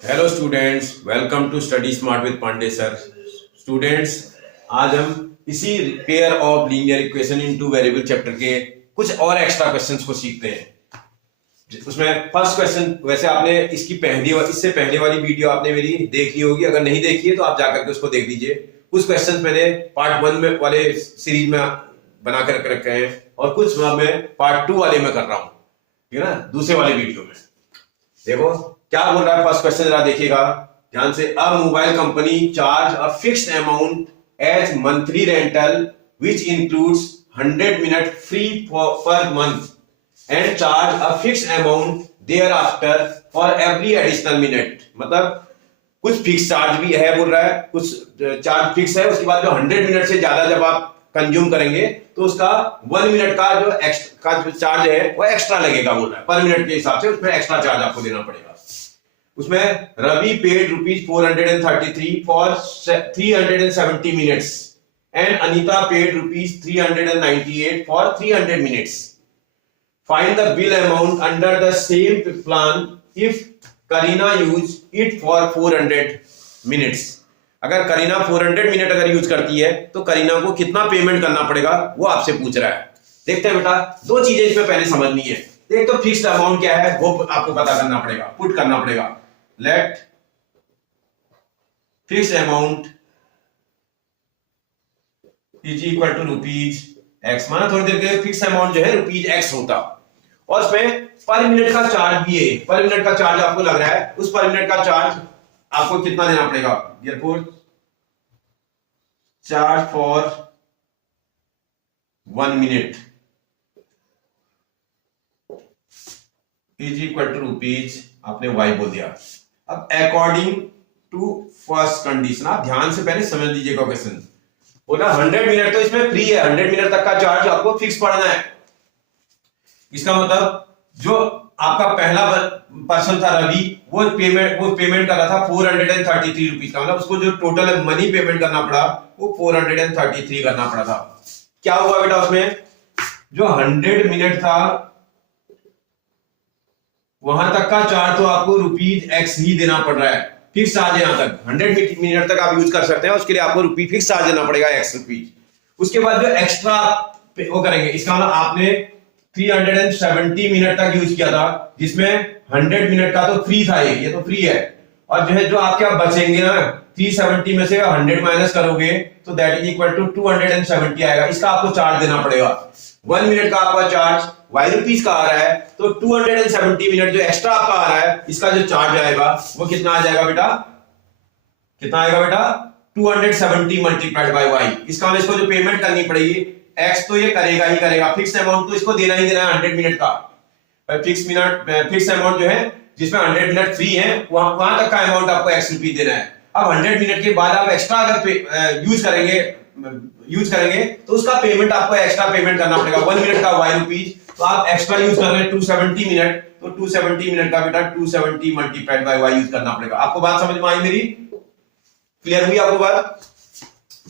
Hello students, welcome to study smart with Pandey sir. Students, आज हम इसी pair of linear equation in two variable chapter के कुछ और एक्स्ट्रा क्वेश्चंस को सीखते हैं। उसमें फर्स्ट क्वेश्चन, वैसे आपने इससे पहले वाली वीडियो आपने मेरी देख ली होगी। अगर नहीं देखी है तो आप जाकर के उसको देख लीजिए। कुछ क्वेश्चन मैंने पार्ट 1 में वाले सीरीज में बना कर रखे हैं और कुछ मैं पार्ट 2 वाले में कर रहा हूं, ठीक है ना, दूसरे वाले वीडियो में। देखो क्या बोल रहा है फर्स्ट क्वेश्चन, जरा देखिएगा ध्यान से। A mobile company charge a fixed amount as monthly rental which includes 100 minute free per month and charge a fixed amount thereafter for every additional minute. मतलब कुछ फिक्स चार्ज भी है बोल रहा है, कुछ चार्ज फिक्स है। उसके बाद जो 100 मिनट से ज्यादा जब आप कंज्यूम करेंगे तो उसका 1 मिनट का जो चार्ज है वो एक्स्ट्रा लगेगा बोल रहा है। पर मिनट के हिसाब से उसमें एक्स्ट्रा चार्ज आपको देना पड़ेगा। उसमें Ravi paid ₹433 for 370 minutes and Anita paid ₹398 for 300 minutes. Find the bill amount under the same plan if Kareena use it for 400 minutes. अगर करीना 400 मिनट अगर यूज करती है तो करीना को कितना पेमेंट करना पड़ेगा वो आपसे पूछ रहा है। देखते हैं बेटा, दो चीजें इसमें पहले समझनी है। एक तो फिक्स्ड अमाउंट क्या है वो आपको पता करना पड़ेगा, पुट करना पड़ेगा। Let fixed amount is equal to ₹x। माना थोड़ी देर के फिक्स अमाउंट जो है ₹x होता, और उसमें पर मिनट का चार्ज भी है। पर मिनट का चार्ज आपको लग रहा है, उस पर मिनट का चार्ज आपको कितना देना पड़ेगा। Airport charge for 1 minute is equal to ₹, आपने y बोल दिया। अब अकॉर्डिंग टू फर्स्ट कंडीशन, आप ध्यान से पहले समझ लीजिएगा क्वेश्चन। बोला 100 मिनट तो इसमें फ्री है, 100 मिनट तक का चार्ज आपको फिक्स पड़ना है। इसका मतलब जो आपका पहला पर्सन था रवि, वो पेमेंट कर रहा था ₹433 का। मतलब उसको जो टोटल मनी पेमेंट करना पड़ा वो 433 करना पड़ा था। क्या हुआ बेटा, उसमें जो 100 मिनट था वहां तक का चार्ज तो आपको ₹x ही देना पड़ रहा है। फिक्स चार्ज है, यहां तक 100 मिनट तक आप यूज कर सकते हैं, उसके लिए आपको फिक्स चार्ज देना पड़ेगा ₹x। उसके बाद जो एक्स्ट्रा वो करेंगे, इसका मतलब आपने 370 मिनट तक यूज किया था, जिसमें 100 मिनट का तो फ्री था, ये तो फ्री है। और जो है जो आपके बचेंगे ना, 370 में से 100 माइनस करोगे तो दैट इज इक्वल टू 270 आएगा। इसका आपको चार्ज देना पड़ेगा। 1 मिनट का आपका चार्ज ₹y का आ रहा है, तो 270 मिनट जो एक्स्ट्रा आपका आ रहा है, इसका जो चार्ज आएगा वो कितना आ जाएगा बेटा, कितना आएगा बेटा, 270 मल्टीप्लाइड बाय y। इसका इसको जो पेमेंट करनी पड़ेगी, x तो ये करेगा ही करेगा, फिक्स अमाउंट तो इसको देना ही देना है 100 मिनट का। फिक्स अमाउंट जो है जिसमें 100 मिनट फ्री है, वहां तक का अमाउंट आपको ₹x देना है। अब 100 मिनट के बाद आप एक्स्ट्रा अगर यूज करेंगे तो उसका पेमेंट आपको एक्स्ट्रा पेमेंट करना पड़ेगा। 1 मिनट का ₹y, तो आप एक्स्ट्रा यूज कर रहे हैं 270 मिनट, तो 270 मिनट का बेटा 270 मल्टीप्लाइड बाय y यूज करना पड़ेगा। आपको बात समझ में आई मेरी? क्लियर हुई आपको बात?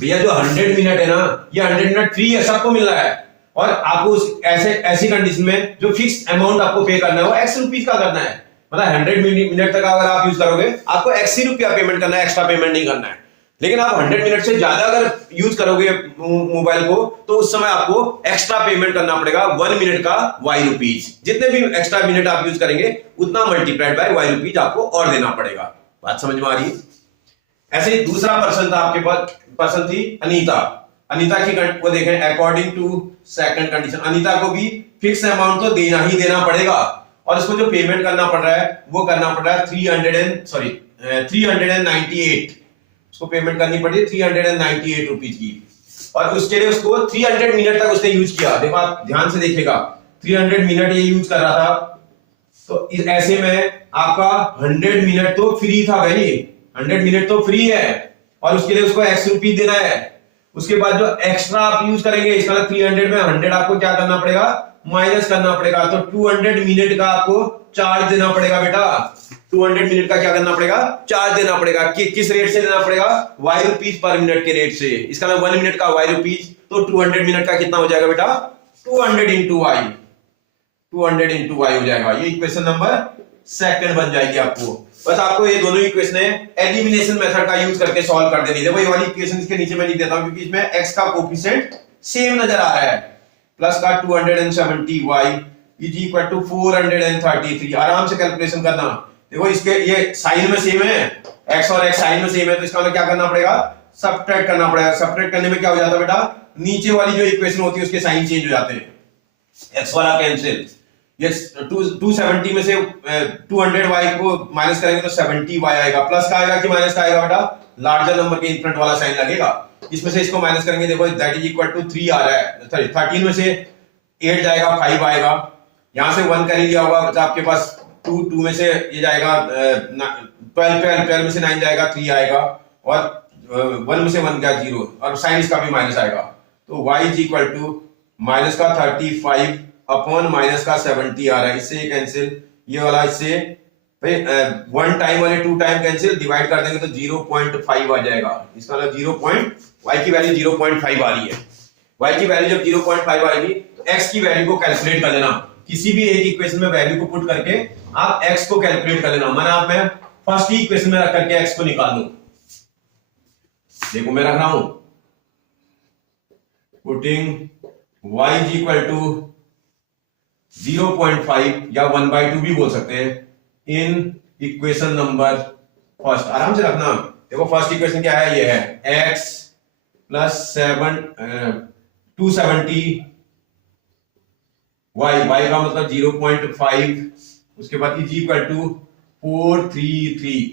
भैया जो 100 मिनट है ना, ये 100 मिनट फ्री है, सबको मिल रहा है। और आपको ऐसी कंडीशन में जो फिक्स अमाउंट आपको पे करना है वो ₹x का करना है। मतलब 100 मिनट तक अगर आप यूज करोगे आपको ₹x पेमेंट करना है, एक्स्ट्रा पेमेंट नहीं करना है। लेकिन आप 100 मिनट से ज्यादा अगर यूज करोगे मोबाइल को तो उस समय आपको एक्स्ट्रा पेमेंट करना पड़ेगा 1 मिनट का ₹y। जितने भी एक्स्ट्रा मिनट आप यूज करेंगे उतना मल्टीप्लाइड बाय ₹y आपको और देना पड़ेगा। बात समझ में आ रही है? ऐसे ही दूसरा पर्सन था आपके पास, पर्सन थी अनीता। अनीता की वो देखें, according to second condition, Anita को भी फिक्स अमाउंट तो देना ही देना पड़ेगा, और इसको जो पेमेंट करना पड़ रहा है वो करना पड़ रहा है 398। उसको पेमेंट करनी पड़ी ₹398 की। और उसके लिए उसको 300 मिनट तक उसने यूज किया। देखो आप ध्यान से देखिएगा, 300 मिनट ये यूज कर रहा था, तो ऐसे में आपका 100 मिनट तो फ्री था भाई, 100 मिनट तो फ्री है, और उसके लिए उसको ₹x देना है। उसके बाद जो एक्स्ट्रा आप यूज करेंगे, इसका 300 में 100 आपको क्या करना पड़ेगा, माइनस करना पड़ेगा। तो 200 मिनट का आपको चार्ज देना पड़ेगा बेटा। 200 मिनट का क्या करना पड़ेगा, चार्ज देना पड़ेगा। किस रेट से देना पड़ेगा, ₹y पर मिनट के रेट से। इसका 1 मिनट का ₹y, तो 200 मिनट का कितना हो जाएगा बेटा, 200 इंटू y, 200 इंटू y हो जाएगा। ये इक्वेशन नंबर सेकंड बन जाएगी आपको। बस आपको ये दोनों इक्वेशन एलिमिनेशन मेथड का यूज करके सॉल्व कर देनी है। देखो ये वाली इक्वेशन इसके नीचे मैं लिख देता हूं क्योंकि इसमें x का कोफिशिएंट सेम नजर आ रहा है। प्लस का 270y इज इक्वल टू 433। आराम से कैलकुलेशन करना। देखो इसके ये साइन में सेम है, x और x साइन में सेम है, तो इसका मतलब क्या करना पड़ेगा, सबट्रैक्ट करना पड़ेगा। सबट्रैक्ट करने में क्या हो जाता है बेटा, नीचे वाली जो इक्वेशन होती है उसके साइन चेंज हो जाते हैं। x वाला कैंसिल, ये 270 में से 200y को माइनस करेंगे तो 70y आएगा। प्लस का आएगा कि माइनस का आएगा बेटा, लार्जर नंबर के इन फ्रंट वाला साइन लगेगा। इसमें से इसको माइनस करेंगे, देखो दैट इज इक्वल टू 3 आ रहा है। सॉरी 13 में से 8 जाएगा, 5 आएगा। यहां से 1 कर लिया होगा तो आपके पास 2 में से ये जाएगा 12 में से 9 जाएगा, 3 आएगा, और 1 में से 1 क्या 0, और साइन इसका भी माइनस आएगा। तो y is equal to minus का 35 अपॉन माइनस का 70 आ रहा है। इससे ये कैंसिल, ये वाला इससे 1 टाइम वाले 2 टाइम कैंसिल, डिवाइड कर देंगे तो 0.5 आ जाएगा। इसका मतलब 0. y की वैल्यू 0.5 आ रही है। y की वैल्यू जब 0.5 आएगी तो x की वैल्यू को कैलकुलेट कर लेना। किसी भी एक इक्वेशन में वैल्यू को पुट करके आप x को कैलकुलेट कर लेना। माना आप मैं फर्स्ट ही इक्वेशन में रख करके x को निकाल लूं। देखो मैं रख रहा हूं, putting y is equal to 0.5 या 1/2 भी बोल सकते हैं इन इक्वेशन नंबर फर्स्ट। आराम से रखना। देखो फर्स्ट इक्वेशन क्या है, ये है x प्लस 270 y का मतलब 0.5, उसके बाद इज इक्वल टू 433।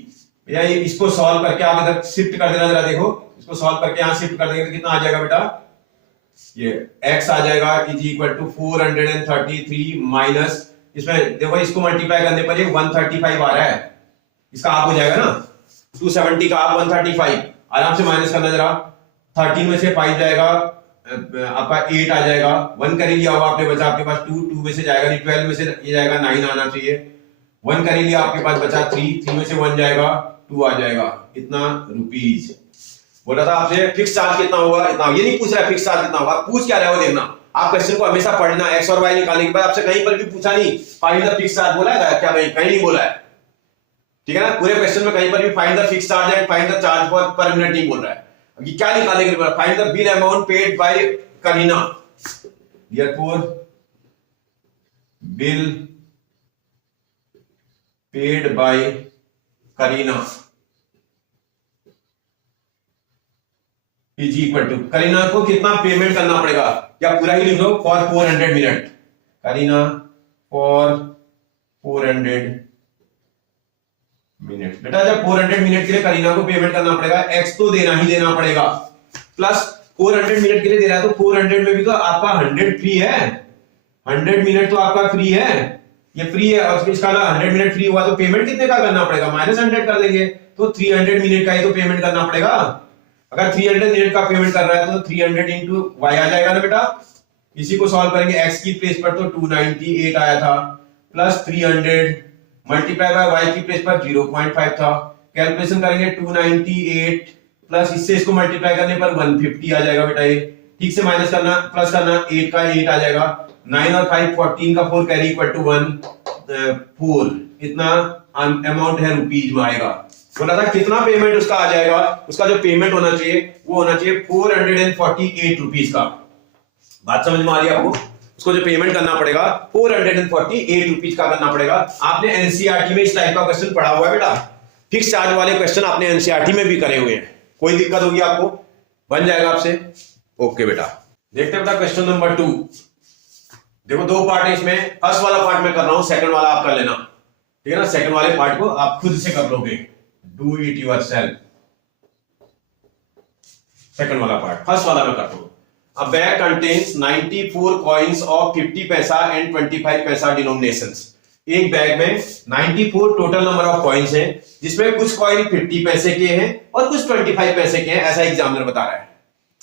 भैया इसको सॉल्व करके आप इधर शिफ्ट कर देना, जरा देखो इसको सॉल्व करके यहां शिफ्ट कर देंगे तो कितना आ जाएगा बेटा, ये x आ जाएगा इज इक्वल टू 433 माइनस, इसमें देखो इसको मल्टीप्लाई करने पर ये 135 आ रहा है, इसका आप हो जाएगा ना 270 का आप 135। आराम से माइनस करना जरा, 13 में से 5 जाएगा, आपका 8 आ जाएगा। 1 कर लिया होगा आपने, बचा आपके पास 2 में से जाएगा नहीं, 12 में से ये जाएगा 9 आना चाहिए। 1 कर लिया आपके पास बचा 3 में से 1 जाएगा 2 आ जाएगा। इतना रुपीज बोला था आपसे। फिक्स चार्ज कितना होगा, इतना। ये नहीं पूछ रहा है फिक्स चार्ज कितना होगा, पूछ क्या रहा है वो देखना। आप क्वेश्चन को हमेशा पढ़ना। एक्स और वाई निकालने के बाद आपसे कहीं पर भी पूछा नहीं फाइंड द फिक्स चार्ज बोला है क्या, कहीं नहीं बोला है, ठीक है ना। पूरे क्वेश्चन में कहीं पर भी find the fix charge and find the charge per minute नहीं बोल रहा है। अभी क्या निकालने के लिए, find the bill amount paid by Kareena. Therefore bill paid by Kareena is equal to, Kareena को कितना पेमेंट करना पड़ेगा, या पूरा ही लिख लो, for 400 minute. Kareena for 400 minute. बेटा जब 400 मिनट के लिए करीना को पेमेंट करना पड़ेगा, एक्स तो देना ही देना पड़ेगा, प्लस 400 मिनट के लिए दे रहा है तो 400 में भी तो आपका 100 फ्री है। 100 मिनट तो आपका फ्री है, ये फ्री है, और इसका 100 मिनट फ्री हुआ तो पेमेंट कितने का करना पड़ेगा, -100 कर देंगे, तो 300 मिनट का ही तो पेमेंट करना पड़ेगा। अगर 300 मिनट का पेमेंट कर रहा है तो 300 इंटू वाई आ जाएगा ना बेटा। इसी को सॉल्व करेंगे, एक्स की प्लेस पर तो 298 आया था, प्लस 300 मल्टीप्लाई बाय वाई की प्लेस पर 0.5 था। कैलकुलेशन करेंगे 298 प्लस इससे इसको मल्टीप्लाई करने पर 150 आ जाएगा बेटा। ये ठीक से माइनस करना, प्लस करना, 8 का 8 आ जाएगा, 9 और 5 14 का 4 कैरी इक्वल टू 1 4। इतना अमाउंट है रुपीज में आएगा। बोला था कितना पेमेंट उसका आ जाएगा, उसका जो पेमेंट होना चाहिए वो होना चाहिए 448 रुपीज का। बात समझ में आ रही है आपको। उसको जो पेमेंट करना पड़ेगा 448 रुपीज का करना पड़ेगा। आपने एनसीईआरटी में इस टाइप का क्वेश्चन पढ़ा हुआ है बेटा, फिक्स चार्ज वाले क्वेश्चन आपने एनसीईआरटी में भी करे हुए हैं। कोई दिक्कत होगी आपको, बन जाएगा आपसे। ओके बेटा, देखते हैं बेटा क्वेश्चन नंबर 2। देखो 2 पार्ट है इसमें, फर्स्ट वाला पार्ट मैं कर रहा हूं, सेकंड वाला आप कर लेना, ठीक है ना। सेकंड वाले पार्ट को आप खुद से कर लोगे, डू इट योरसेल्फ। सेकंड वाला पार्ट, फर्स्ट वाला मैं करता हूं। A bag contains 94 coins of 50 पैसा and 25 पैसा डिनोमिनेशंस। एक बैग में 94 टोटल नंबर ऑफ कॉइन्स हैं, जिसमें कुछ कॉइन 50 पैसे के हैं और कुछ 25 पैसे के हैं, ऐसा एग्जामिनर बता रहा है।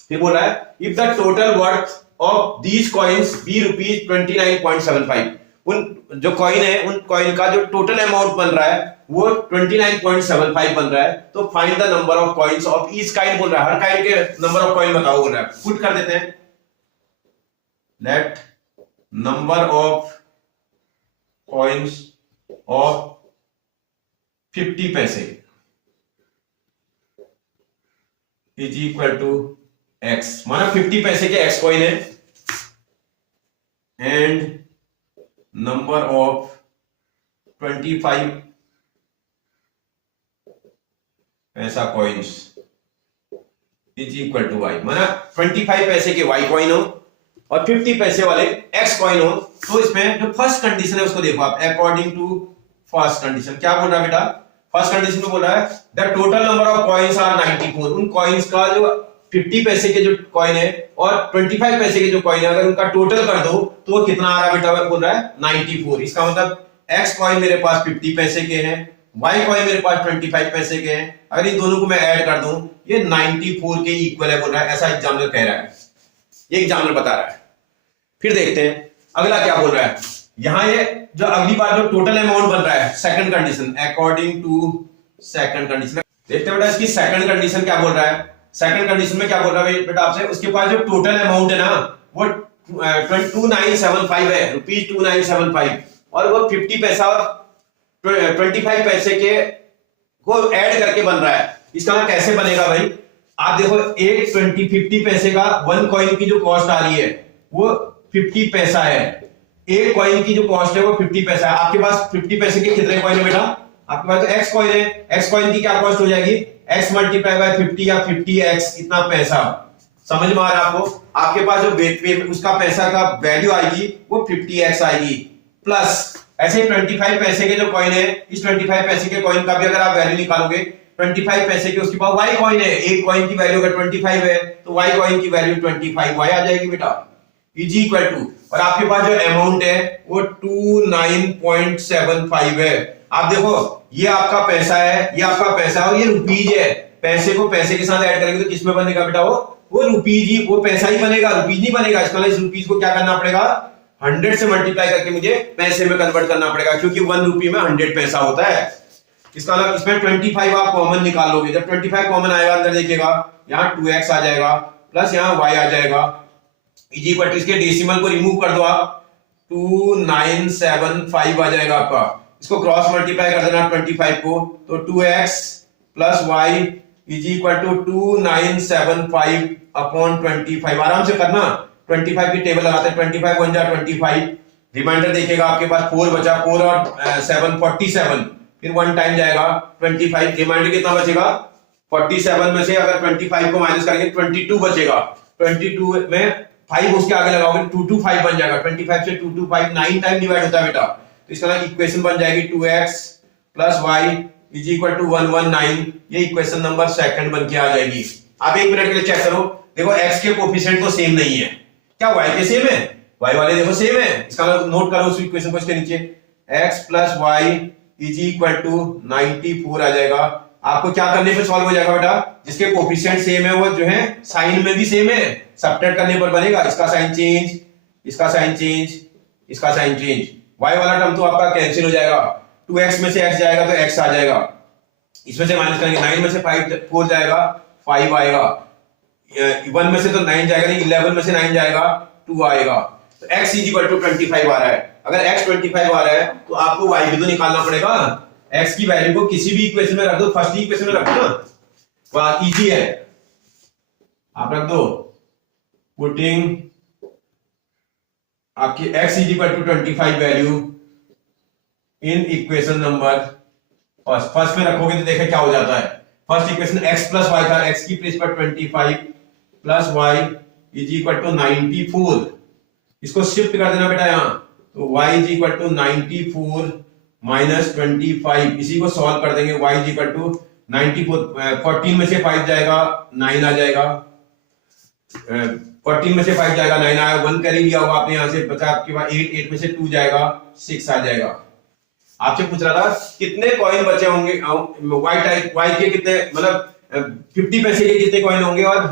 फिर बोल रहा है if the total worth of these coins be rupees 29.75, उन जो कॉइन है उन कॉइन का जो टोटल अमाउंट बन रहा है वो 29.75 बन रहा है, तो find the number of coins of each kind बोल रहा है। हर काइंड के नंबर ऑफ कॉइन बताओ बोल रहा है। पुट कर देते हैं, let number of coins of 50 पैसे इज इक्वल टू एक्स। माना 50 पैसे के एक्स कॉइन है एंड नंबर ऑफ 25 पैसा coins is equal to y. माना 25 पैसे के वाई कॉइन हो और 50 पैसे वाले एक्स कॉइन हो, तो इसमें जो फर्स्ट कंडीशन है उसको देखो आप, अकॉर्डिंग टू फर्स्ट कंडीशन क्या बोल रहा है बेटा, फर्स्ट कंडीशन में बोल रहा है the total number of coins are 94। उन कॉइन्स का जो 50 पैसे के जो कॉइन है और 25 पैसे के जो कॉइन है अगर उनका टोटल कर दो तो वो कितना आ रहा है बेटा, वो बोल रहा है 94। इसका मतलब एक्स कॉइन मेरे पास 50 पैसे के हैं, वाई कॉइन मेरे पास 25 पैसे के हैं, अगर इन दोनों को मैं ऐड कर दूं ये 94 के इक्वल है बोल रहा है, ऐसा एग्जामिनर कह रहा है, ये एग्जामिनर बता रहा है। फिर देखते हैं अगला क्या बोल रहा है। यहां ये जो अगली बार जो टोटल अमाउंट बन रहा है second condition, according to second condition, देखते हैं बेटा इसकी सेकंड कंडीशन क्या बोल रहा है। सेकंड कंडीशन में क्या बोल रहा है बेटा आपसे, उसके पास जो टोटल अमाउंट है ना वो 2975 है, रुपीज 2975, और वो 50 पैसा और 25 पैसे के को ऐड करके बन रहा है। इसका कैसे बनेगा भाई, आप देखो एक 50 पैसे का वन कॉइन की जो कॉस्ट आ रही है वो 50 पैसा है, एक कॉइन की जो कॉस्ट है वो 50 पैसा है। आपके पास 50 पैसे के कितने कॉइन है बेटा, आपके पास तो एक्स कॉइन है, एक्स कॉइन की क्या कॉस्ट हो जाएगी, x मल्टीप्लाई बाय 50 या 50x इतना पैसा। समझ में आ रहा है आपको, आपके पास जो उसका पैसा का वैल्यू आएगी वो 50x आएगी, प्लस ऐसे 25 पैसे के जो कॉइन है, इस 25 पैसे के कॉइन का भी अगर आप वैल्यू निकालोगे 25 पैसे के, उसके पास y कॉइन है, एक कॉइन की वैल्यू अगर 25 है तो y कॉइन की वैल्यू 25y आ जाएगी बेटा, इज इक्वल टू, और आपके पास जो अमाउंट है वो 29.75 है। आप देखो ये आपका पैसा है, ये आपका पैसा है और ये रुपीज है, पैसे को पैसे के साथ ऐड करेंगे तो किसमें बनेगा बेटा, वो रुपीज ही, वो पैसा ही बनेगा, रुपीज नहीं बनेगा। इसका मतलब इस रुपीज को क्या करना पड़ेगा, 100 से मल्टीप्लाई करके मुझे पैसे में कन्वर्ट करना पड़ेगा, क्योंकि 1 रुपये में 100 पैसा होता है। इसका मतलब इसमें 25 आप कॉमन निकाल लोगे, जब 25 कॉमन आएगा अंदर देखिएगा यहाँ 2x आ जाएगा प्लस यहाँ y आ जाएगा, इज इक्वल टू, इसके डेसिमल को रिमूव कर दो आप, 2975 आ जाएगा आपका। इसको क्रॉस मल्टीप्लाई कर देना 25 को, तो 2x plus y is equal to 2975 upon 25। आराम से करना, 25 की टेबल लगाते हैं, 25 1 जा 25, रिमाइंडर देखिएगा आपके पास 4 बचा, 4 और 7 47, फिर 1 टाइम जाएगा 25, रिमाइंडर कितना बचेगा 47 में से अगर 25 को माइनस करेंगे 22 बचेगा, 22 में 5 उसके आगे लगाओगे 225 बन जाएगा, 25 से 225 9 टाइम डिवाइड होता है बेटा, तो इसका इक्वेशन बन जाएगी 2x plus y is equal to 119। ये इक्वेशन नंबर सेकंड बन के आ जाएगी। आप 1 मिनट के लिए चेक करो, देखो x के कोफिशिएंट तो सेम नहीं है, क्या y के सेम है, y वाले देखो सेम है, इसका नोट करो उस इक्वेशन को, इसके नीचे x plus y is equal to 94 आ जाएगा। आपको क्या करने पे सॉल्व हो जाएगा बेटा, जिसके कोफिशिएंट सेम है वो जो है साइन में भी सेम है, सब्ट्रैक्ट करने पर बनेगा, इसका साइन चेंज, इसका साइन चेंज, इसका साइन चेंज, y वाला टर्म तो आपका कैंसिल हो जाएगा, 2x में से x जाएगा तो x आ जाएगा, इसमें से माइनस करेंगे 9 में से 4 जाएगा 5 आएगा, 1 में से तो 9 जाएगा नहीं, 11 में से 9 जाएगा 2 आएगा, तो x इज इक्वल टू 25 आ रहा है। अगर x 25 आ रहा है तो आपको y भी तो निकालना पड़ेगा, x की वैल्यू को किसी भी इक्वेशन में रख दो, फर्स्ट इक्वेशन में रखो ना, वह इजी है, आप रख दो, पुटिंग आपकी x is equal to 25 value in equation number first में रखोगे तो देखिए क्या हो जाता है। First equation x plus y था, x की प्लेस पर 25 plus y is equal to 94, इसको शिफ्ट कर देना बेटा यहाँ, तो y is equal to 94 minus 25, इसी को सॉल्व कर देंगे, y इज इक्वल टू 94, 14 में से 5 जाएगा 9 आ जाएगा, 14 में से 5 जाएगा 9 आएगा, 1 कर ही लिया होगा आपने, यहाँ से बचा आपके पास 8 में से 2 जाएगा 6 आ जाएगा। आपसे पूछ रहा था कितने कॉइन बचे होंगे y के कितने, मतलब 50 पैसे के कितने कॉइन होंगे और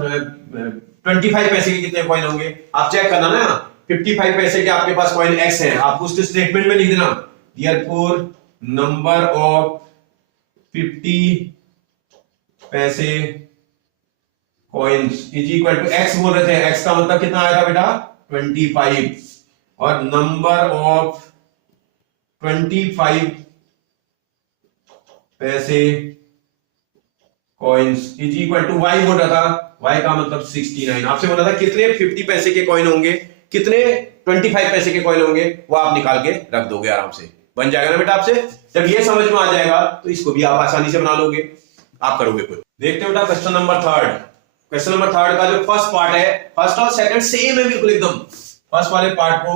25 पैसे के कितने कॉइन होंगे, आप चेक करना ना। 55 पैसे के आपके पास कॉइन x है, आप उसके स्टेटमेंट में लिख देना, therefore नंबर ऑफ 50 पैसे coins is equal to x बोल रहे थे, x का मतलब कितना आया था बेटा 25, और नंबर ऑफ 25 पैसे coins is equal to y बोल रहा था, वाई का मतलब 69। आपसे बोला था कितने 50 पैसे के कॉइन होंगे, कितने 25 पैसे के कॉइन होंगे, वो आप निकाल के रख दोगे, आराम से बन जाएगा ना बेटा आपसे। जब ये समझ में आ जाएगा तो इसको भी आप आसानी से बना लोगे, आप करोगे खुद। देखते हैं बेटा question number third. Question number third का जो फर्स्ट पार्ट है, फर्स्ट और सेकंड सेम है बिल्कुल एकदम। फर्स्ट वाले पार्ट को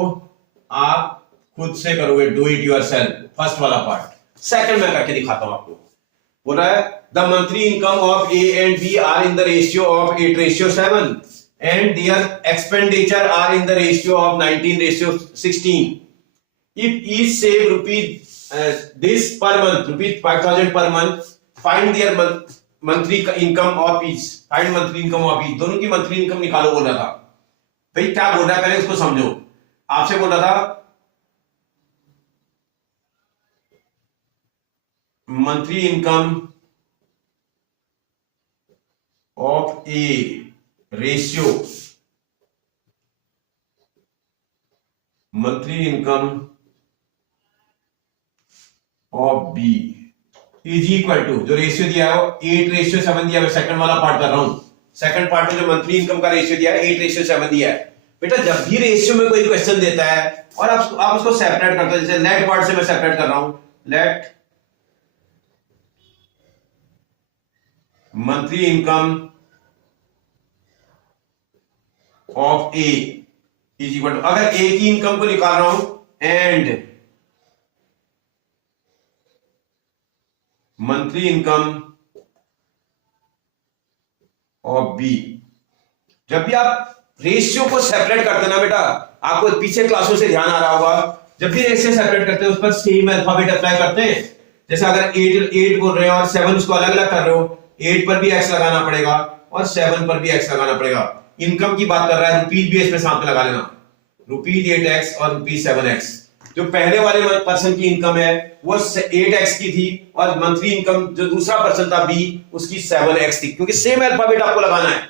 आप खुद से करोगे, डू इट योरसेल्फ, फर्स्ट वाला पार्ट। सेकंड में करके दिखाता हूं आपको। बोल रहा है the monthly income of A and B are in the ratio of 8:7 and their expenditure are in the ratio of 19:16. If each save rupees this per month, rupees 5,000 per month, find their monthly income of each. Find monthly income of each. दोनों की monthly income निकालो बोल रहा था। भाई क्या बोल रहा है पहले इसको समझो। आपसे बोल रहा था monthly income of A ratio, monthly income of B is equal to, जो रेशियो दिया है वो 8:7 दिया है। सेकंड वाला पार्ट कर रहा हूं। सेकंड पार्ट में जो मंथली इनकम का रेशियो दिया है 8:7 दिया है। बेटा जब भी रेशियो में कोई क्वेश्चन देता है और आप उसको सेपरेट करते हो, जैसे लेट पार्ट से मैं सेपरेट कर रहा हूं, let monthly income of A is equal to, अगर ए की इनकम को निकाल रहा हूं and monthly income of B. जब भी आप रेशियो को सेपरेट करते ना बेटा, आपको पीछे क्लासों से ध्यान आ रहा होगा, जब भी रेशियो सेपरेट करते हैं उस पर सेम अल्फाबेट अप्लाई करते हैं। जैसे अगर 8 बोल रहे हो और 7 उसको अलग अलग कर रहे हो, 8 पर भी एक्स लगाना पड़ेगा और 7 पर भी एक्स लगाना पड़ेगा। इनकम की बात कर रहा है, रुपीज भी इसमें साथ में लगा लेना, रुपीज 8x और रुपीज 7x। जो पहले वाले पर्सन की इनकम है वो 8x की थी और मंथली इनकम जो दूसरा पर्सन था बी, उसकी 7x थी, क्योंकि सेम अल्फाबेट आपको लगाना है।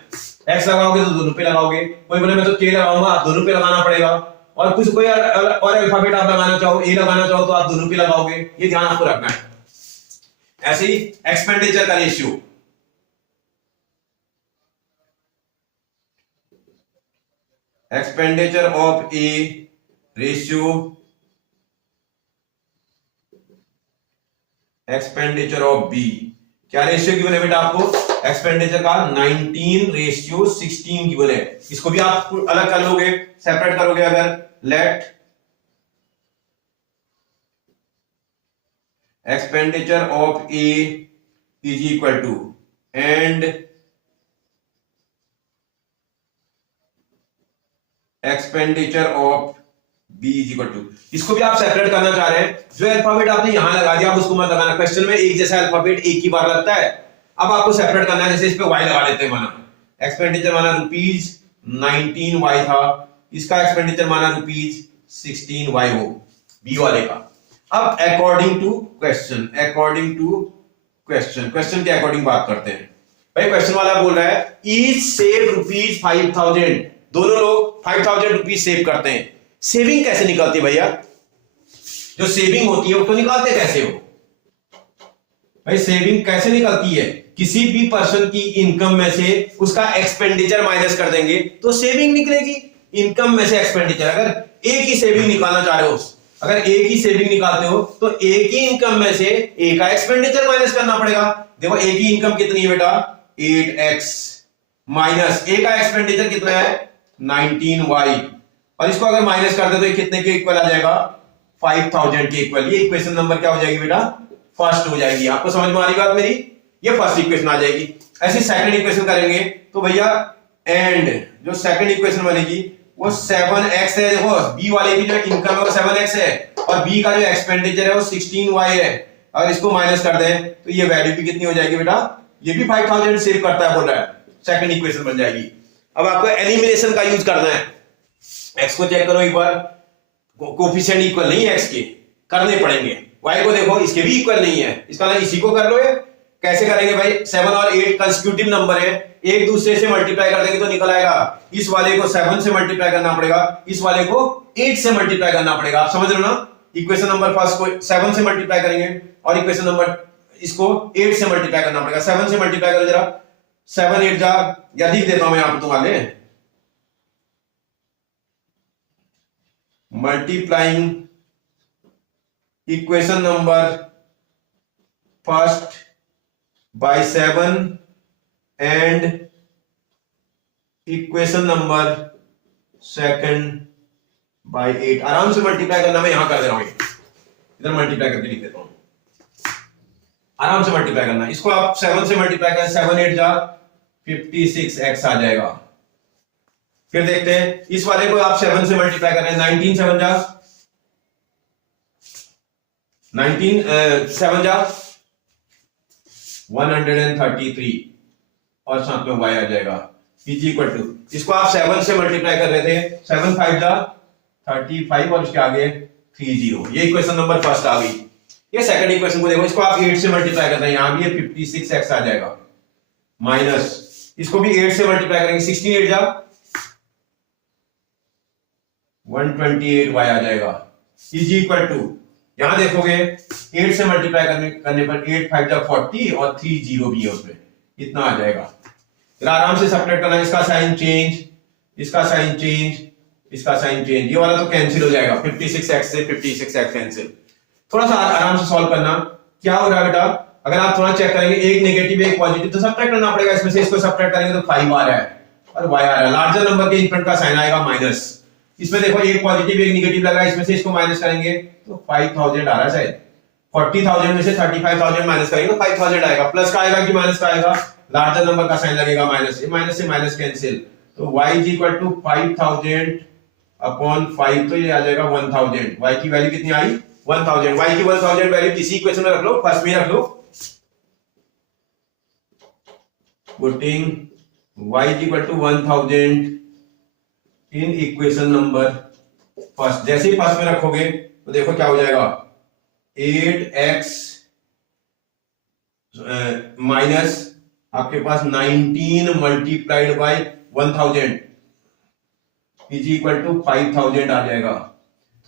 x लगाओगे तो दोनों पे लगाओगे, कोई बोले मैं तो k लगाऊंगा, आप दोनों पे लगाना पड़ेगा, और कुछ कोई और अल्फाबेट आप लगाना चाहो, a लगाना चाहो तो आप दोनों पे लगाओगे। ये ध्यान आपको रखना है। ऐसे ही एक्सपेंडिचर का ratio, expenditure of A ratio expenditure of B. क्या रेशियो गिवन है बेटा आपको? एक्सपेंडिचर का 19:16 गिवन है। इसको भी आप अलग कर लोगे, सेपरेट करोगे अगर, let expenditure of A is equal to and expenditure of B is equal to. इसको भी आप सेपरेट करना चाह रहे हैं, जो अल्फाबेट आपने यहां लगा दिया आप उसको मत लगाना। क्वेश्चन में एक जैसा अल्फाबेट एक ही बार लगता है। अब आपको सेपरेट करना है, जैसे इस पे वाई लगा लेते हैं, माना एक्सपेंडिचर माना रुपीज 19 वाई था, इसका एक्सपेंडिचर माना रुपीज 16 वाई हो बी वाले का। अब according to question, according to question, question के अकॉर्डिंग बात करते हैं। भाई क्वेश्चन वाला बोल रहा है ईच सेव रुपीज 5,000, दोनों लोग 5,000 रुपीज सेव करते हैं। सेविंग कैसे निकलती है भैया? जो सेविंग होती है वो तो निकालते कैसे हो भाई? सेविंग कैसे निकलती है? किसी भी पर्सन की इनकम में से उसका एक्सपेंडिचर माइनस कर देंगे तो सेविंग निकलेगी। इनकम में से एक्सपेंडिचर, अगर एक ही सेविंग निकालना चाह रहे हो, अगर एक ही सेविंग निकालते हो तो एक ही इनकम में से एक का एक्सपेंडिचर माइनस करना पड़ेगा। देखो एक ही इनकम कितनी है बेटा? 8x माइनस एक का एक्सपेंडिचर कितना है? 19y, और इसको अगर माइनस कर दे तो ये कितने के इक्वल आ जाएगा? 5,000 के इक्वल। ये इक्वेशन नंबर क्या हो जाएगी बेटा? फर्स्ट हो जाएगी। आपको समझ में आ रही बात मेरी? ये फर्स्ट इक्वेशन आ जाएगी। ऐसे सेकंड इक्वेशन करेंगे तो भैया एंड जो सेकंड इक्वेशन बनेगी वो 7x है। देखो बी वाले की जो इनकम है वो 7x है और बी का जो एक्सपेंडिचर है वो 16y है। अगर इसको माइनस कर दें तो ये वैल्यू भी कितनी हो जाएगी बेटा? ये भी 5,000 सेव करता है बोल रहा है। सेकंड इक्वेशन बन जाएगी। अब आपको एलिमिनेशन का यूज करना है। x को चेक करो एक बार, कोफिशिएंट इक्वल नहीं है x के, करने पड़ेंगे। y को देखो इसके भी इक्वल नहीं है, इसका मतलब इसी को कर लो। कैसे करेंगे भाई? 7 और 8 कंसेक्यूटिव नंबर है, एक दूसरे से मल्टीप्लाई कर देंगे तो निकल आएगा। इस वाले को 7 से मल्टीप्लाई करना पड़ेगा, इस वाले को 8 से मल्टीप्लाई करना पड़ेगा। आप समझ रहे हो ना? इक्वेशन नंबर फर्स्ट को 7 से मल्टीप्लाई करेंगे और इक्वेशन नंबर इसको 8 से मल्टीप्लाई करना पड़ेगा। 7 से मल्टीप्लाई करो जरा, 7 8 जा, या लिख देता हूं मैं यहां पर तुम्हारे, multiplying equation number first by 7 and equation number second by 8। आराम से मल्टीप्लाई करना, मैं यहां कर दे रहा हूं, इधर मल्टीप्लाई करके लिख देता हूं, आराम से मल्टीप्लाई करना। इसको आप 7 से मल्टीप्लाई करें, 7 8 जा 56x आ जाएगा। फिर देखते हैं इस वाले को आप 7 से मल्टीप्लाई कर रहे हैं, 19 7 जा 133 और साथ में y आ जाएगा इज इक्वल टू, इसको आप 7 से मल्टीप्लाई कर रहे थे, 7 5 जा 35 और उसके आगे 30। ये इक्वेशन नंबर फर्स्ट आ गई। ये सेकंड इक्वेशन को देखो, इसको आप 8 से मल्टीप्लाई कर रहे हैं, यहां भी 56x आ जाएगा, माइनस इसको भी 8 से मल्टीप्लाई करेंगे, 16 8 जा 128y आ जाएगा इज इक्वल टू, यहां देखोगे 8 से मल्टीप्लाई करने पर 8 5 जा 40 और 30 भी है उसमें, इतना आ जाएगा। फिर आराम से सब्ट्रैक्ट करना, इसका साइन चेंज, इसका साइन चेंज, इसका साइन चेंज, ये वाला तो कैंसिल हो जाएगा, 56x से 56x कैंसिल। थोड़ा सा आराम से सॉल्व करना, क्या हो रहा है बेटा, अगर आप थोड़ा चेक करेंगे, एक नेगेटिव एक पॉजिटिव, तो सब्ट्रैक्ट करना पड़ेगा, इसमें से इसको सब्ट्रैक्ट करेंगे तो 5 आ रहा है और y आ रहा है, लार्जर नंबर के इंफ्रंट का साइन आएगा माइनस। इसमें देखो एक पॉजिटिव एक नेगेटिव लगा है, इसमें से इसको माइनस करेंगे तो 5000 आ रहा है शायद, 40,000 में से 35,000 माइनस करेंगे तो 5,000 आएगा। प्लस का आएगा कि माइनस का आएगा, लार्जर नंबर का साइन लगेगा माइनस, ये माइनस से माइनस कैंसिल, तो y is equal to 5000 upon 5, तो ये आ जाएगा 1000। y की वैल्यू कितनी आई 1000। y की 1000 वैल्यू किसी इक्वेशन में रख लो, फर्स्ट में रख लो, putting y is equal to 1000 in equation number first. जैसे ही फर्स्ट में रखोगे तो देखो क्या हो जाएगा, 8x माइनस आपके पास 19 multiplied by 1000 is equal to 5000 आ जाएगा।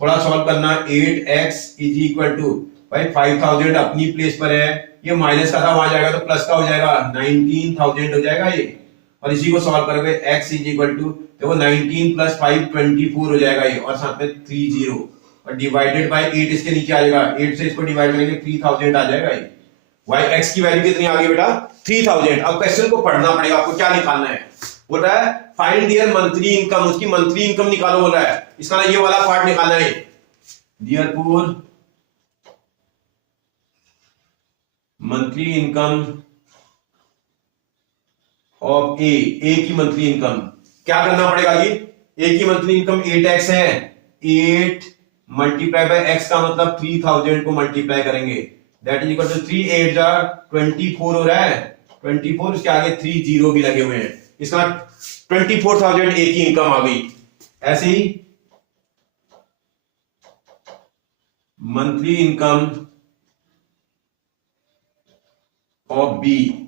थोड़ा सॉल्व करना, 8x इज इक्वल टू, भाई 5000 अपनी प्लेस पर है, ये माइनस का था वहां जाएगा तो प्लस का हो जाएगा, 19000 हो जाएगा ये, और इसी को सॉल्व करोगे x इज इक्वल टू, देखो 19 प्लस 5 24 हो जाएगा ये, और साथ में 30 और डिवाइडेड बाय 8 इसके नीचे आ जाएगा, 8 से इसको डिवाइड करेंगे 3000 आ जाएगा ये। y x की वैल्यू कितनी आ गई बेटा 3000। अब क्वेश्चन को पढ़ना पड़ेगा आपको, क्या निकालना है, बोल रहा है फाइंड डियर मंथली इनकम, उसकी मंथली इनकम निकालो बोल रहा है, इसका ना ये वाला पार्ट निकालना है, डियरपुर मंथली इनकम ऑफ ए की मंथली इनकम। क्या करना पड़ेगा जी, ए की मंथली इनकम 8x है, 8 मल्टीप्लाई बाय x का मतलब 3000 को मल्टीप्लाई करेंगे, दैट इज इक्वल टू 3 8 जा 24 हो रहा है, 24 उसके आगे 30 भी लगे हुए हैं, इसका 24,000 ए की इनकम आ गई। ऐसे ही मंथली इनकम ऑफ बी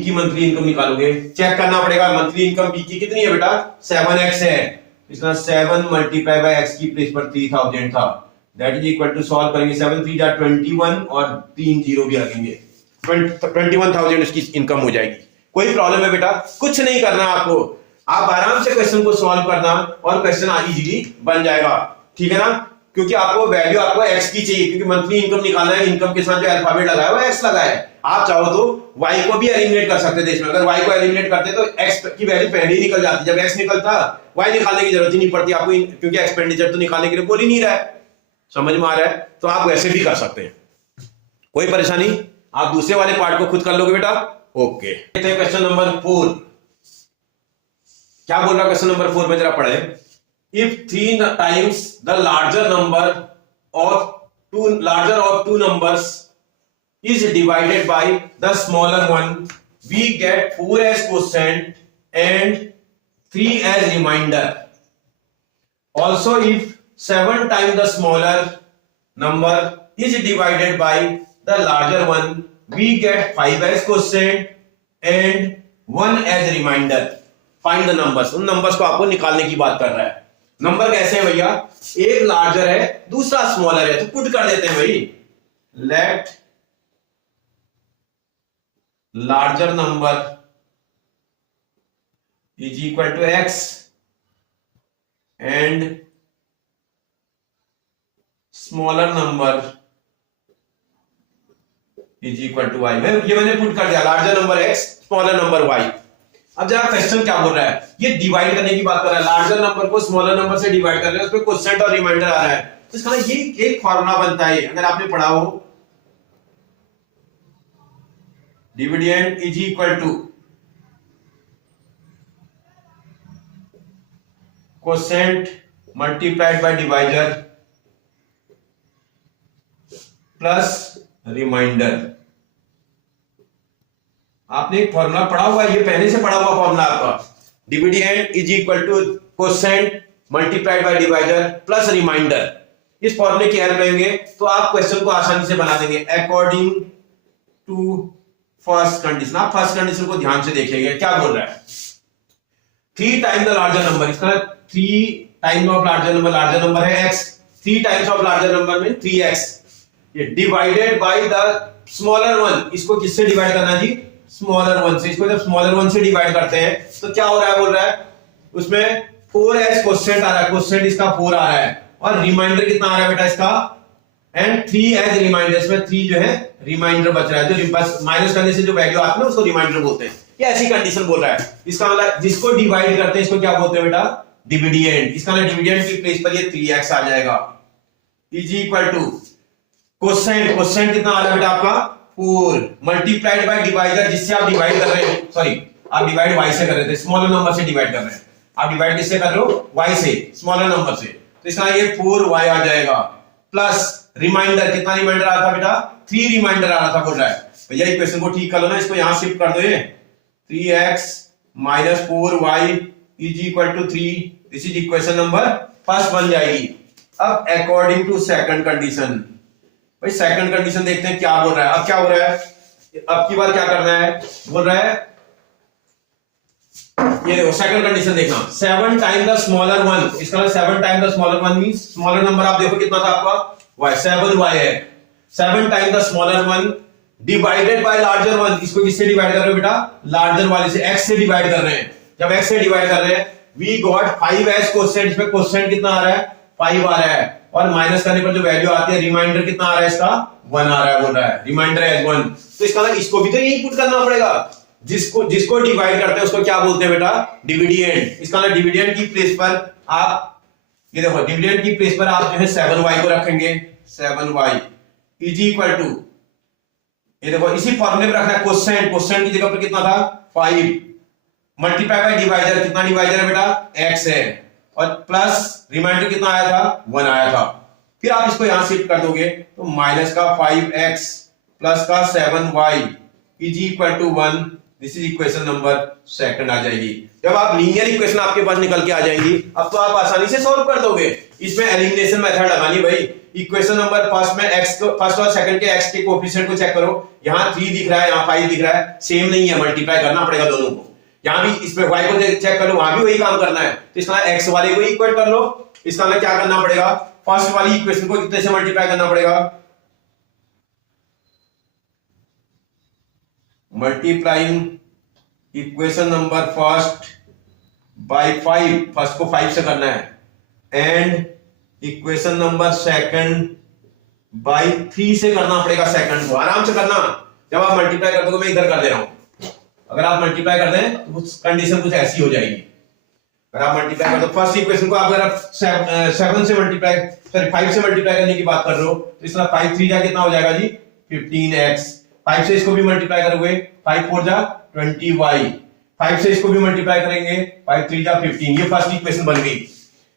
की मंथली इनकम निकालोगे, चेक करना पड़ेगा मंथली इनकम बी की कितनी है बेटा 7x है, इसका 7 मल्टीप्लाई बाय x की प्लेस पर 3000 था, that is equal to, solve करेंगे 7 3 जा 21 और 3 0 भी रखेंगे, 21,000 इसकी इनकम हो जाएगी। कोई प्रॉब्लम है बेटा, कुछ नहीं करना आपको, आप आराम से क्वेश्चन को सॉल्व करना और क्वेश्चन इजीली बन जाएगा, ठीक है ना, क्योंकि आपको वैल्यू आपको x की चाहिए, क्योंकि मंथली इनकम निकालना है, इनकम के साथ जो अल्फाबेट लगा है वो x लगा है। आप चाहो तो y को भी एलिमिनेट कर सकते थे इसमें, अगर y को एलिमिनेट करते तो x की वैल्यू पहले ही निकल जाती, जब x निकलता y निकालने की जरूरत ही नहीं पड़ती आपको, क्योंकि एक्सपेंडिचर तो निकालने के लिए बोल ही नहीं रहा है, समझ में आ रहा है, तो आप वैसे भी कर सकते हैं, कोई परेशानी, आप दूसरे वाले पार्ट को खुद कर लोगे बेटा। ओके, क्वेश्चन नंबर 4 क्या बोल रहा है, क्वेश्चन नंबर 4 में जरा पढ़े, if 3 times the larger of two numbers is divided by the smaller one, we get 4 as quotient and 3 as remainder. Also, if 7 times the smaller number is divided by the larger one, we get 5 as quotient and 1 as remainder. Find the numbers. उन numbers को आपको निकालने की बात कर रहा है। Number कैसे है भैया, एक लार्जर है दूसरा स्मॉलर है, तो पुट कर देते हैं भाई, late larger number is equal to x and smaller number is equal to y। ये मैंने पुट कर दिया, larger number x smaller number y। अब जरा क्वेश्चन क्या बोल रहा है, ये डिवाइड करने की बात कर रहा है, लार्जर नंबर को स्मॉलर नंबर से डिवाइड कर रहे हैं, उसमें क्वोशिएंट और रिमाइंडर आ रहा है। तो इसका ये एक फॉर्मूला बनता है, अगर आपने पढ़ा हो, dividend is equal to quotient multiplied by divisor plus reminder. आपने एक फॉर्मूला पढ़ा हुआ है, ये पहले से पढ़ा हुआ फॉर्मूला आपका, dividend is equal to quotient multiplied by divisor plus reminder. इस फॉर्मूले की हेल्प लेंगे तो आप क्वेश्चन को आसानी से बना देंगे अकॉर्डिंग टू फर्स्ट कंडीशन। आप फर्स्ट कंडीशन को ध्यान से देखिएगा, क्या बोल रहा है, 3 टाइम द लार्जर नंबर, इसका 3 टाइम ऑफ लार्जर नंबर है x, 3 times of larger number में 3x, ये divided by the smaller one. इसको किससे डिवाइड करना जी, स्मॉलर वन से। इसको जब स्मॉलर वन से डिवाइड करते हैं तो क्या हो रहा है, बोल रहा है उसमें 4x क्वोशिएंट आ रहा है, क्वोशिएंट इसका 4 आ रहा है, और रिमाइंडर कितना आ रहा है बेटा इसका, एंड 3 एज रिमाइंडर, इसमें 3 जो है रिमाइंडर बच रहा है, जो बस माइनस करने से जो वैल्यू आती है उसको रिमाइंडर बोलते हैं। ये ऐसी कंडीशन बोल रहा है। इसका मतलब जिसको डिवाइड करते हैं इसको क्या बोलते हैं बेटा, डिविडेंड। इसका मतलब डिविडेंड की प्लेस पर ये 3x आ जाएगा, is equal to quotient, quotient कितना आ रहा है बेटा आपका 4 मल्टीप्लाइड बाय डिवाइजर, जिससे आप डिवाइड कर रहे हैं, सॉरी आप डिवाइड y से कर रहे थे, स्मॉलर नंबर से डिवाइड कर रहे हैं, आप डिवाइड किससे कर रहे हो, y से, स्मॉलर नंबर से। तो इसका ये 4y आ जाएगा, प्लस रिमाइंडर, कितना रिमाइंडर आ रहा था बेटा, 3 रिमाइंडर आ रहा था, बोल रहा है भैया इक्वेशन को ठीक कर लो ना, इसको यहां शिफ्ट कर दो, 3x minus 4y is equal to 3, this is equation number first बन जाएगी। अब अकॉर्डिंग टू सेकंड कंडीशन, भाई सेकंड कंडीशन देखते हैं क्या बोल रहा है। अब क्या हो रहा है, अब की बार क्या करना है, बोल रहा है ये देखो सेकंड कंडीशन देखना, 7 टाइम द स्मॉलर वन। इसका मतलब 7 time the smaller one means smaller number आप देखो कितना था आपका y, 7y है, 7 time the smaller one divided by larger one. इसको किससे डिवाइड कर रहे हो बेटा, लार्जर वाले से, x से डिवाइड कर रहे हैं। जब x से डिवाइड कर रहे हैं, वी गॉट 5 क्वोशिएंट, इसमें क्वोशिएंट कितना आ रहा है, 5 आ रहा है, और माइनस करने पर जो वैल्यू आती है, रिमाइंडर कितना आ रहा है इसका, 1 आ रहा है, बोल रहा है रिमाइंडर एज 1। तो इसका मतलब इसको भी तो यही पुट करना पड़ेगा, जिसको डिवाइड करते हैं उसको क्या बोलते हैं बेटा, डिविडेंड। इसका मतलब डिविडेंड की प्लेस पर आप ये देखो, डिविडेंड की प्लेस पर आप जो है 7y को रखेंगे, 7y इज इक्वल टू, ये देखो इसी फॉर्मूले में रखना है क्वोशिएंट, क्वोशिएंट की जगह पर कितना था 5, मल्टीप्लाई बाय डिवाइजर, कितना डिवाइजर है बेटा x है, और प्लस रिमाइंडर कितना आया था, 1 आया था। फिर आप इसको यहां शिफ्ट कर दोगे तो माइनस का 5x प्लस का 7y is equal to 1, this is equation number second आ जाएगी। जब आप लीनियर इक्वेशन आपके पास निकल के आ जाएंगी, अब तो आप आसानी से सॉल्व कर दोगे। इसमें एलिमिनेशन मेथड लगानी भाई, इक्वेशन नंबर फर्स्ट में x को, फर्स्ट और सेकंड के x के कोएफिशिएंट को चेक करो, यहाँ 3 दिख रहा है, यहाँ 5 दिख रहा है, सेम नहीं है, मल्टीप्लाई करना पड़ेगा दोनों को। यहाँ भी इसमें y को चेक कर लो, वहां भी वही काम करना है, तो इसका x वाले को इक्वल कर लो। इसका मतलब क्या करना पड़ेगा, फर्स्ट वाली इक्वेशन को कितने से मल्टीप्लाई करना पड़ेगा, multiplying equation number first by 5, first को 5 से करना है, and equation number second by 3 से करना पड़ेगा, सेकंड को आराम से करना। जब आप मल्टीप्लाई कर दोगे, मैं इधर कर दे रहा हूं, अगर आप मल्टीप्लाई कर दें तो कंडीशन कुछ ऐसी हो जाएगी। अगर आप मल्टीप्लाई कर दो फर्स्ट इक्वेशन को, अगर आप 7 से मल्टीप्लाई, सॉरी 5 से मल्टीप्लाई करने की बात कर रहे हो, तो इसका 5 3 जा कितना हो जाएगा जी 15x, 5 से इसको भी मल्टीप्लाई करोगे 5 4 जा 20y, 5 से इसको भी मल्टीप्लाई करेंगे 5 3 जा 15। ये फर्स्ट इक्वेशन बन गई।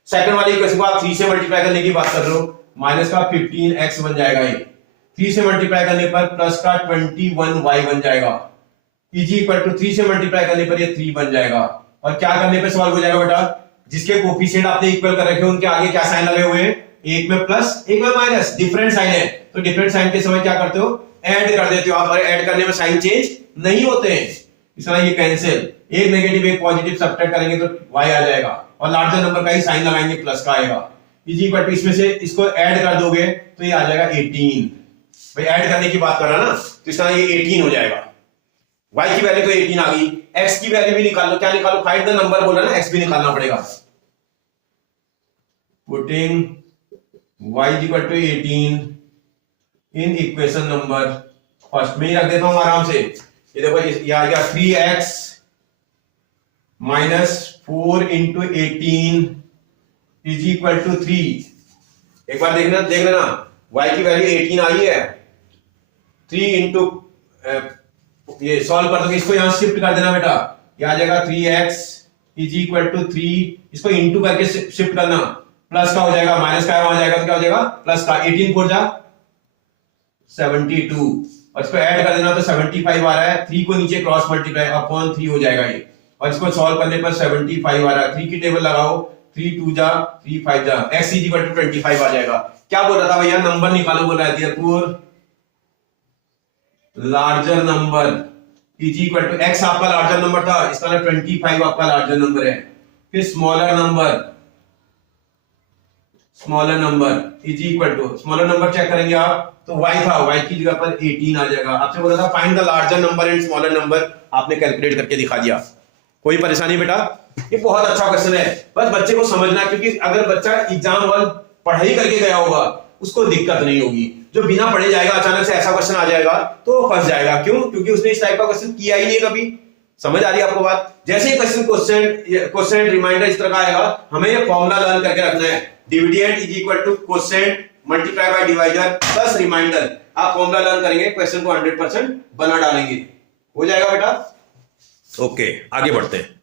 सेकंड वाली इक्वेशन को आप 3 से मल्टीप्लाई करने की बात कर रहे हो, माइनस का 15x बन जाएगा, ये 3 से मल्टीप्लाई करने पर प्लस का 21y बन जाएगा, इज इक्वल टू 3 से मल्टीप्लाई करने पर ये 3 बन जाएगा। और क्या करने पे सॉल्व हो जाएगा बेटा, जिसके कोएफिशिएंट आपने इक्वल कर रखे हैं उनके आगे क्या साइन लगे हुए हैं, एक में प्लस एक में माइनस, डिफरेंट साइन है, तो डिफरेंट साइन के समय क्या करते हो, ऐड कर देते हो आप, और ऐड करने में साइन चेंज नहीं होते हैं, इसलिए ये कैंसिल, एक नेगेटिव एक पॉजिटिव सब्ट्रैक्ट करेंगे तो y आ जाएगा, और लार्जर नंबर का ही साइन लगाएंगे प्लस का आएगा, इज इक्वल टू, इसमें से इसको ऐड कर दोगे तो ये आ जाएगा 18। भाई ऐड करने की बात कर रहा ना, तो इसका ये 18 हो जाएगा। y की वैल्यू तो 18 आ गई, x की वैल्यू भी निकालो, क्या निकालो, फाइंड द नंबर बोला ना, x भी निकालना पड़ेगा। Putting y is equal to 18 in equation number first में ही रख देता हूं आराम से। ये देखो ये आ गया 3x minus 4 into 18 is equal to 3। एक बार देख लेना y की वैल्यू 18 आई है, 3 इंटू ये सॉल्व कर दो, इसको यहां शिफ्ट कर देना बेटा, ये आ जाएगा 3x इज इक्वल टू 3, इसको इंटू करके शिफ्ट करना, प्लस का हो जाएगा, माइनस का वहां जाएगा तो क्या हो जाएगा प्लस का, 18 4 जा 72, और इसको ऐड कर देना तो 75 आ रहा है, 3 को नीचे क्रॉस मल्टीप्लाई अपॉन 3 हो जाएगा ये, और इसको सॉल्व करने पर 75 आ रहा है, 3 की टेबल लगाओ, 3 2 जा 3 5 जा, x इज इक्वल टू 25 आ जाएगा। क्या बोल रहा था भैया, नंबर निकालो बोल रहा है, therefore larger number is equal to, x आपका लार्जर नंबर था, इसका 25 आपका लार्जर नंबर है, फिर smaller number is equal to, smaller number check करेंगे आप तो y था, y की जगह पर 18 आ जाएगा। आपसे बोला था find the larger number and smaller number, आपने कैलकुलेट करके दिखा दिया, कोई परेशानी बेटा, ये बहुत अच्छा क्वेश्चन है, बस बच्चे को समझना, क्योंकि अगर बच्चा एग्जाम वाल पढ़ाई करके गया होगा उसको दिक्कत नहीं होगी, जो बिना पढ़े जाएगा अचानक से ऐसा क्वेश्चन आ जाएगा तो फंस जाएगा। क्यों? क्योंकि उसने इस टाइप का क्वेश्चन किया ही नहीं कभी। समझ आ रही है आपको बात? जैसे ही क्वेश्चन रिमाइंडर इस तरह का आएगा, हमें ये फॉर्मूला लर्न करके रखना है, dividend is equal to quotient multiply by divisor plus reminder. आप फॉर्मूला लर्न करेंगे, क्वेश्चन को 100% बना डालेंगे, हो जाएगा बेटा। ओके, आगे बढ़ते हैं।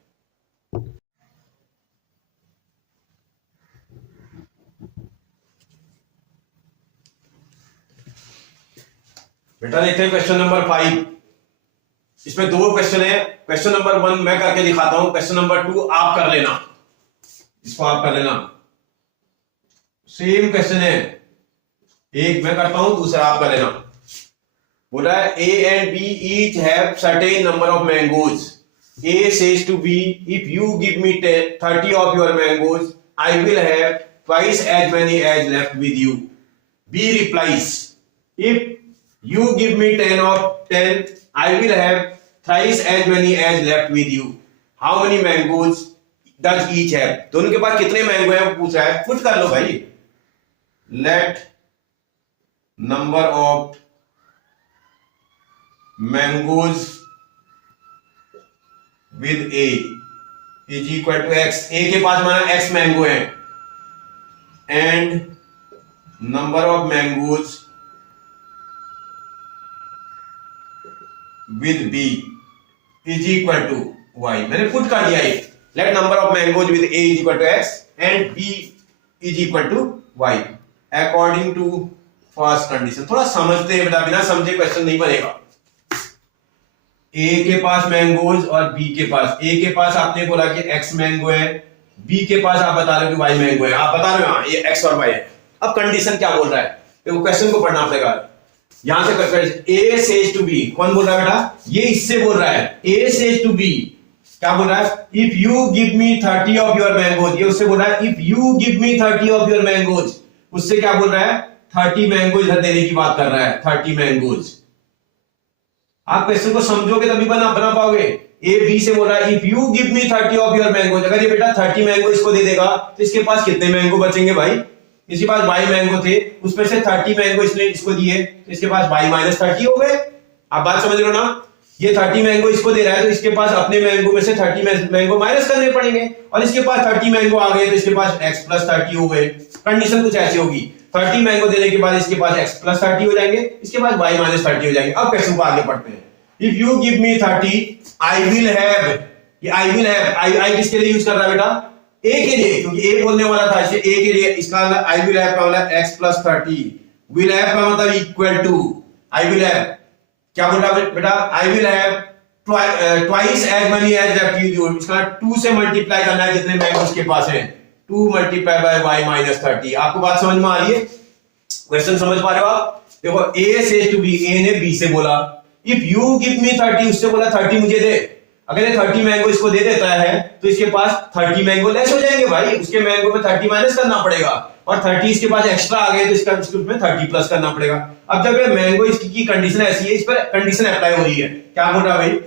बेटा देखते हैं क्वेश्चन नंबर 5। इसमें 2 क्वेश्चन है, क्वेश्चन नंबर 1 मैं करके दिखाता हूं, क्वेश्चन नंबर 2 आप कर लेना, इसको आप कर लेना। सेम क्वेश्चन है, एक मैं करता हूं, दूसरा आप कर लेना। बोल रहा है A and B each have certain number of mangoes. A says to B, if you give me 30 of your mangoes, I will have twice as many as left with you. B replies, if you give me 10 of 10, I will have thrice as many as left with you. How many mangoes does each have? दोनों के पास कितने mango हैं वो पूछ रहा है, put कर लो भाई। Let number of mangoes with A is equal to X. A के पास माना X मैंगो है, and number of mangoes with B is equal to Y. मैंने पुट कर दिया ये, let number of mangoes with A is equal to X and B is equal to Y according to first condition. थोड़ा समझते हैं बेटा, बिना समझे क्वेश्चन नहीं बनेगा। ए के पास मैंगोज और बी के पास, ए के पास आपने बोला कि एक्स मैंगो है, बी के पास आप बता रहे हो कि वाई मैंगो है, आप बता रहे हो ये एक्स और वाई है। अब कंडीशन क्या बोल रहा है, देखो क्वेश्चन को पढ़ना पड़ेगा। यहां से ए सेज टू बी, कौन बोल रहा है बेटा, ये इससे बोल रहा है। ए सेज टू बी क्या बोल रहा है, if you give me 30 of your mangoes, ये उससे बोल रहा है if you give me 30 of your mangoes, उससे क्या बोल रहा है 30 मैंगो इधर देने की बात कर रहा है, 30 मैंगोज। आप क्वेश्चन को समझोगे तभी बना पाओगे। ए बी से बोल रहा है if you give me 30 of your mangoes, अगर ये बेटा 30 मैंगो इसको दे देगा तो इसके पास कितने मैंगो बचेंगे भाई, इसके पास y मैंगो थे, उसमें से 30 मैंगो इसने इसको दिए तो इसके पास y माइनस 30 हो गए। आप बात समझ रहे हो ना, ये 30 मैंगो इसको दे रहा है तो इसके पास अपने मैंगो में से 30 मैंगो माइनस करने पड़ेंगे, और इसके पास 30 मैंगो आ गए तो इसके पास x प्लस 30 हो गए। कंडीशन कुछ ऐसी होगी, 30 मैंगो देने के बाद इसके पास x प्लस 30 हो जाएंगे, इसके बाद y माइनस 30 हो जाएंगे। अब क्वेश्चन को आगे पढ़ते हैं। If you give me 30 I will have, ये आई विल हैव, आई किसके लिए यूज कर रहा है बेटा, ए के लिए, क्योंकि ए बोलने वाला था इसे ए के लिए। इसका आई विल हैव का मतलब x प्लस 30, विल हैव का मतलब equal to, I will have क्या बोल रहा है बेटा, I will have twice as money as left with you, इसका 2 से मल्टीप्लाई करना है जितने मैंगोस के पास है, 2 मल्टीप्लाई बाय y माइनस 30। आपको बात समझ में आ रही है, क्वेश्चन समझ पा रहे हो आप? देखो a says to b, a ने b से बोला इफ यू गिव मी 30, उससे बोला 30 मुझे दे। अगर ये 30 मैंगो इसको दे देता है तो इसके पास 30 मैंगो लेस हो जाएंगे भाई, उसके मैंगो में 30 माइनस करना पड़ेगा, और 30 इसके पास एक्स्ट्रा आ गए तो इसका उसमें 30 प्लस करना पड़ेगा। अब जब ये मैंगो इसकी कंडीशन ऐसी है, इस पर कंडीशन अप्लाई हो रही है, क्या बोल रहा है भाई,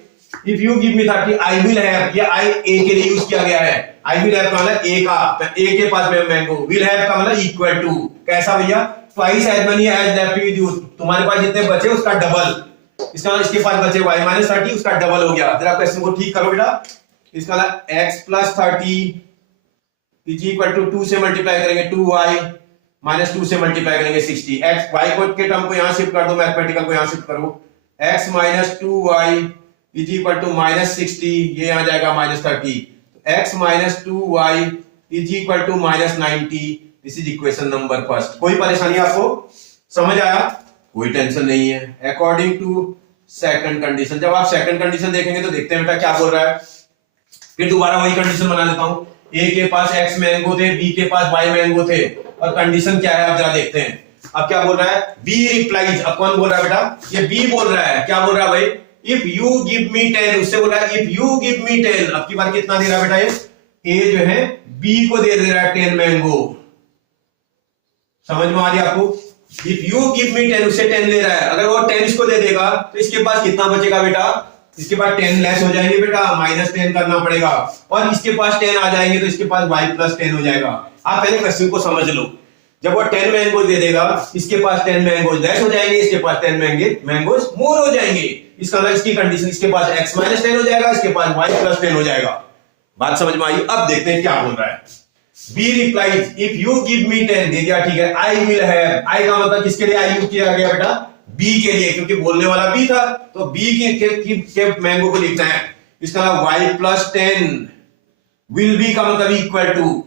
if you give me 30 I will have, ये आई ए के लिए यूज किया गया है। आई विल हैव का मतलब ए का, ए के पास में मैंगो, विल हैव का मतलब इक्वल टू, कैसा भैया, twice as money as left with you, तुम्हारे पास जितने बचे उसका डबल, इसका मतलब इसके पास बचे y माइनस 30, उसका डबल हो गया। जरा क्वेश्चन को ठीक करो बेटा, इसका मतलब x plus 30 is equal to 2 से मल्टीप्लाई करेंगे 2y माइनस 2 से मल्टीप्लाई करेंगे 60, x y को के टर्म को यहां शिफ्ट कर दो, मैथमेटिकल को यहां शिफ्ट करो, x minus 2y is equal to minus 60, ये आ जाएगा minus 30, x minus 2y is equal to minus 90, this is equation number first. कोई परेशानी आपको, समझ आया, कोई टेंशन नहीं है। अकॉर्डिंग टू सेकंड कंडीशन, जब आप सेकंड कंडीशन देखेंगे तो देखते हैं बेटा क्या बोल रहा है। फिर दोबारा वही कंडीशन बना देता हूं, ए के पास x मैंगो थे, बी के पास y मैंगो थे, और कंडीशन क्या है आप जरा देखते हैं। अब क्या बोल रहा है, बी रिप्लाइज, अब कौन बोल रहा है बेटा, ये बी बोल रहा है, क्या बोल रहा है भाई, इफ यू गिव मी 10, उससे बोल रहा है इफ यू गिव मी 10, अब की बार कितना दे रहा है बेटा, ये ए जो है बी को दे रहा है 10 मैंगो, समझ में आ रही है आपको, इफ यू गिव मी 10, उससे 10 ले रहा है, अगर वो 10 इसको दे देगा तो इसके पास कितना बचेगा बेटा, इसके पास 10 लेस हो जाएंगे बेटा, माइनस 10 करना पड़ेगा, और इसके पास 10 आ जाएंगे तो इसके पास y प्लस 10 हो जाएगा। आप पहले क्वेश्चन को समझ लो, जब वो 10 मैंगो दे देगा, इसके पास 10 मैंगोज लेस हो जाएंगे, इसके पास 10 मैंगोज मोर हो जाएंगे, इसका मतलब इसकी कंडीशन, इसके पास x माइनस 10 हो जाएगा, इसके पास y प्लस 10 हो जाएगा। बात समझ में आई। अब देखते हैं क्या बोल रहा है, B replies if you give me 10, दे दिया, ठीक है, आई विल हैव, आई का मतलब किसके लिए आई यूज किया गया बेटा, बी के लिए, क्योंकि बोलने वाला बी था, तो बी के मैंगो को लिखना है, इसका मतलब y प्लस 10 विल बी का मतलब इक्वल टू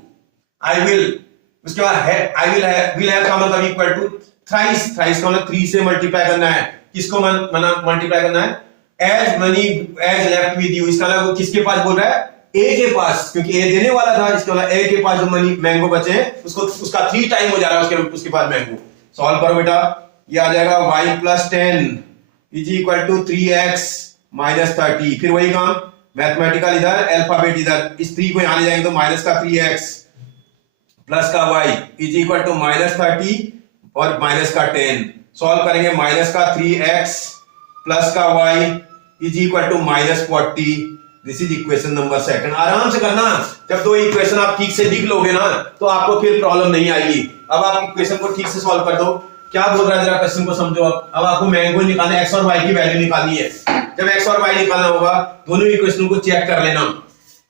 आई विल, उसके बाद आई विल हैव का मतलब इक्वल टू थ्राइस, थ्राइस का मतलब 3 से मल्टीप्लाई करना है, किसको मल्टीप्लाई करना है, as money as left with you, इसका मतलब किसके पास बोल रहा है, ए के पास, क्योंकि ए देने वाला था, इसका मतलब ए के पास जो मनी मैंगो बचे हैं उसको, उसका 3 टाइम हो जा रहा है उसके पास मैंगो। सॉल्व करो बेटा, ये आ जाएगा y plus 10 is equal to 3x minus 30, फिर वही काम, मैथमेटिकल इधर, अल्फाबेट इधर, इस 3 को यहां ले जाएंगे तो माइनस का 3x प्लस का y is equal to minus 30 और माइनस का 10, सॉल्व करेंगे, माइनस का 3x प्लस का y is equal to minus 40, this is equation number second. आराम से करना, जब दो इक्वेशन आप ठीक से लिख लोगे ना तो आपको फिर प्रॉब्लम नहीं आएगी। अब आप इक्वेशन को ठीक से सॉल्व कर दो, क्या बोल रहा है जरा क्वेश्चन को समझो। अब आपको मैंगो निकालना है, x और y की वैल्यू निकालनी है। जब x और y निकालना होगा, दोनों इक्वेशन को चेक कर लेना।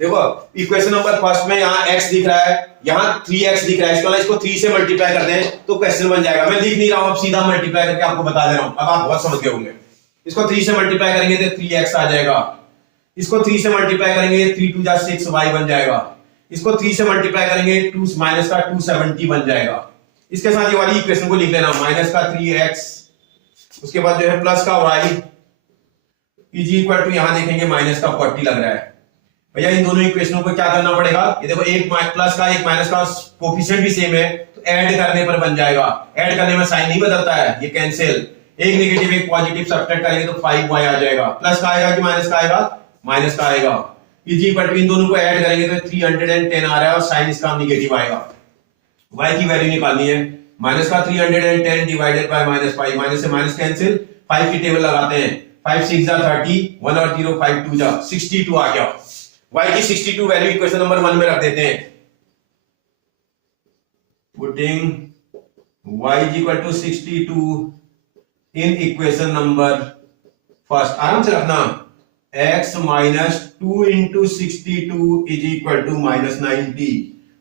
देखो इक्वेशन नंबर फर्स्ट में यहाँ x दिख रहा है, यहाँ 3x दिख रहा है, इसको 3 से मल्टीप्लाई कर दें तो क्वेश्चन बन जाएगा। मैं लिख नहीं रहा हूं, अब सीधा मल्टीप्लाई करके आपको बता दे रहा हूं, अब आप बहुत समझ गए होंगे। इसको 3 से मल्टीप्लाई करेंगे तो 3x आ जाएगा, इसको 3 से मल्टीप्लाई करेंगे 3 2 जा 6 y बन जाएगा, इसको 3 से मल्टीप्लाई करेंगे 2 माइनस का 270 बन जाएगा। इसके साथ ये वाली इक्वेशन को लिख लेना, माइनस का 3x, उसके बाद जो है प्लस का y इज इक्वल टू, यहां देखेंगे माइनस का 40 लग रहा है। भैया इन दोनों इक्वेशनों को क्या करना पड़ेगा, ये देखो एक प्लस का एक माइनस का कोफिशिएंट भी सेम है, तो ऐड करने पर बन जाएगा। ऐड करने में साइन नहीं बदलता है, ये कैंसिल, एक नेगेटिव एक पॉजिटिव सब्ट्रैक्ट करेंगे तो 5y आ जाएगा। प्लस का आएगा कि माइनस का आएगा, माइनस का आएगा। इज इक्वल टू, इन दोनों को ऐड करेंगे तो 310 आ रहा है और साइन इसका नेगेटिव आएगा। y की वैल्यू निकालनी है, माइनस का 310 डिवाइडेड बाय माइनस 5, माइनस से माइनस कैंसिल, 5 की टेबल लगाते हैं, 5 6 जा 30, 1 और 0 5 2 जा 62 आ गया। y की 62 वैल्यू इक्वेशन नंबर 1 में रख देते हैं, putting y is equal to 62 in equation number first. आराम से रखना, x minus 2 into 62 is equal to minus 90।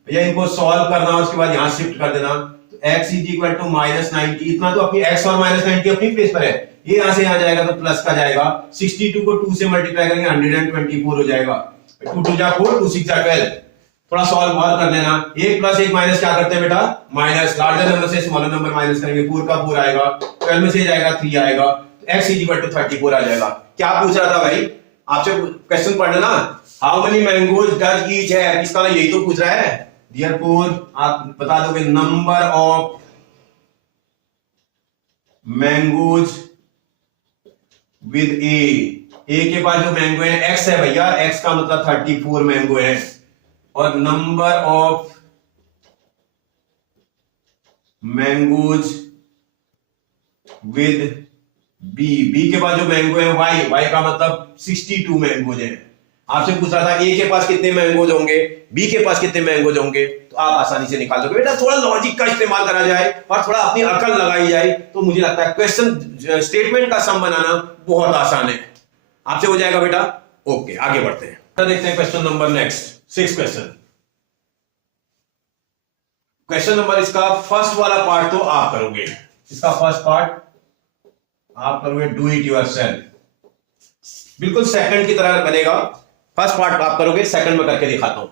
भैया इनको सॉल्व करना, उसके बाद यहां शिफ्ट कर देना, तो x is equal to minus 90, इतना तो अपनी x और माइनस 90 अपनी प्लेस पर है, ये यहां से यहां जाएगा तो प्लस का जाएगा, 62 को 2 से मल्टीप्लाई करेंगे 124 हो जाएगा, 2 2 जा 4, 2 6 जा 12। थोड़ा सॉल्व और कर लेना, एक प्लस एक माइनस क्या करते हैं बेटा, माइनस, लार्जर नंबर से स्मॉलर नंबर माइनस करेंगे, 4 का 4 आएगा, 12 में से जाएगा 3 आएगा, तो x इज इक्वल टू 34 आ जाएगा। क्या पूछ रहा था भाई आपसे, क्वेश्चन पढ़ लेना, how many mangoes does each है, इसका ना यही तो पूछ रहा है। Therefore आप बता दोगे नंबर ऑफ मैंगोज विद ए के पास जो मैंगो है x है भैया, x का मतलब 34 मैंगो है, और number of mangoes with B के बाद जो मैंगो है वाई का मतलब 62 मैंगोज हैं। आपसे पूछ रहा था ए के पास कितने मैंगोज होंगे, बी के पास कितने मैंगोज होंगे, तो आप आसानी से निकाल दोगे। बेटा थोड़ा लॉजिक का इस्तेमाल करा जाए और थोड़ा अपनी अकल लगाई जाए तो मुझे लगता है क्वेश्चन स्टेटमेंट का सम बनाना बहुत आसान है, आपसे हो जाएगा बेटा। ओके आगे बढ़ते हैं, तो देखते हैं question number next 6 question number इसका फर्स्ट वाला पार्ट तो आप करोगे, इसका फर्स्ट पार्ट आप करोगे डू इट योरसेल्फ, बिल्कुल सेकंड की तरह बनेगा। फर्स्ट पार्ट आप करोगे, सेकंड में करके दिखाता हूं।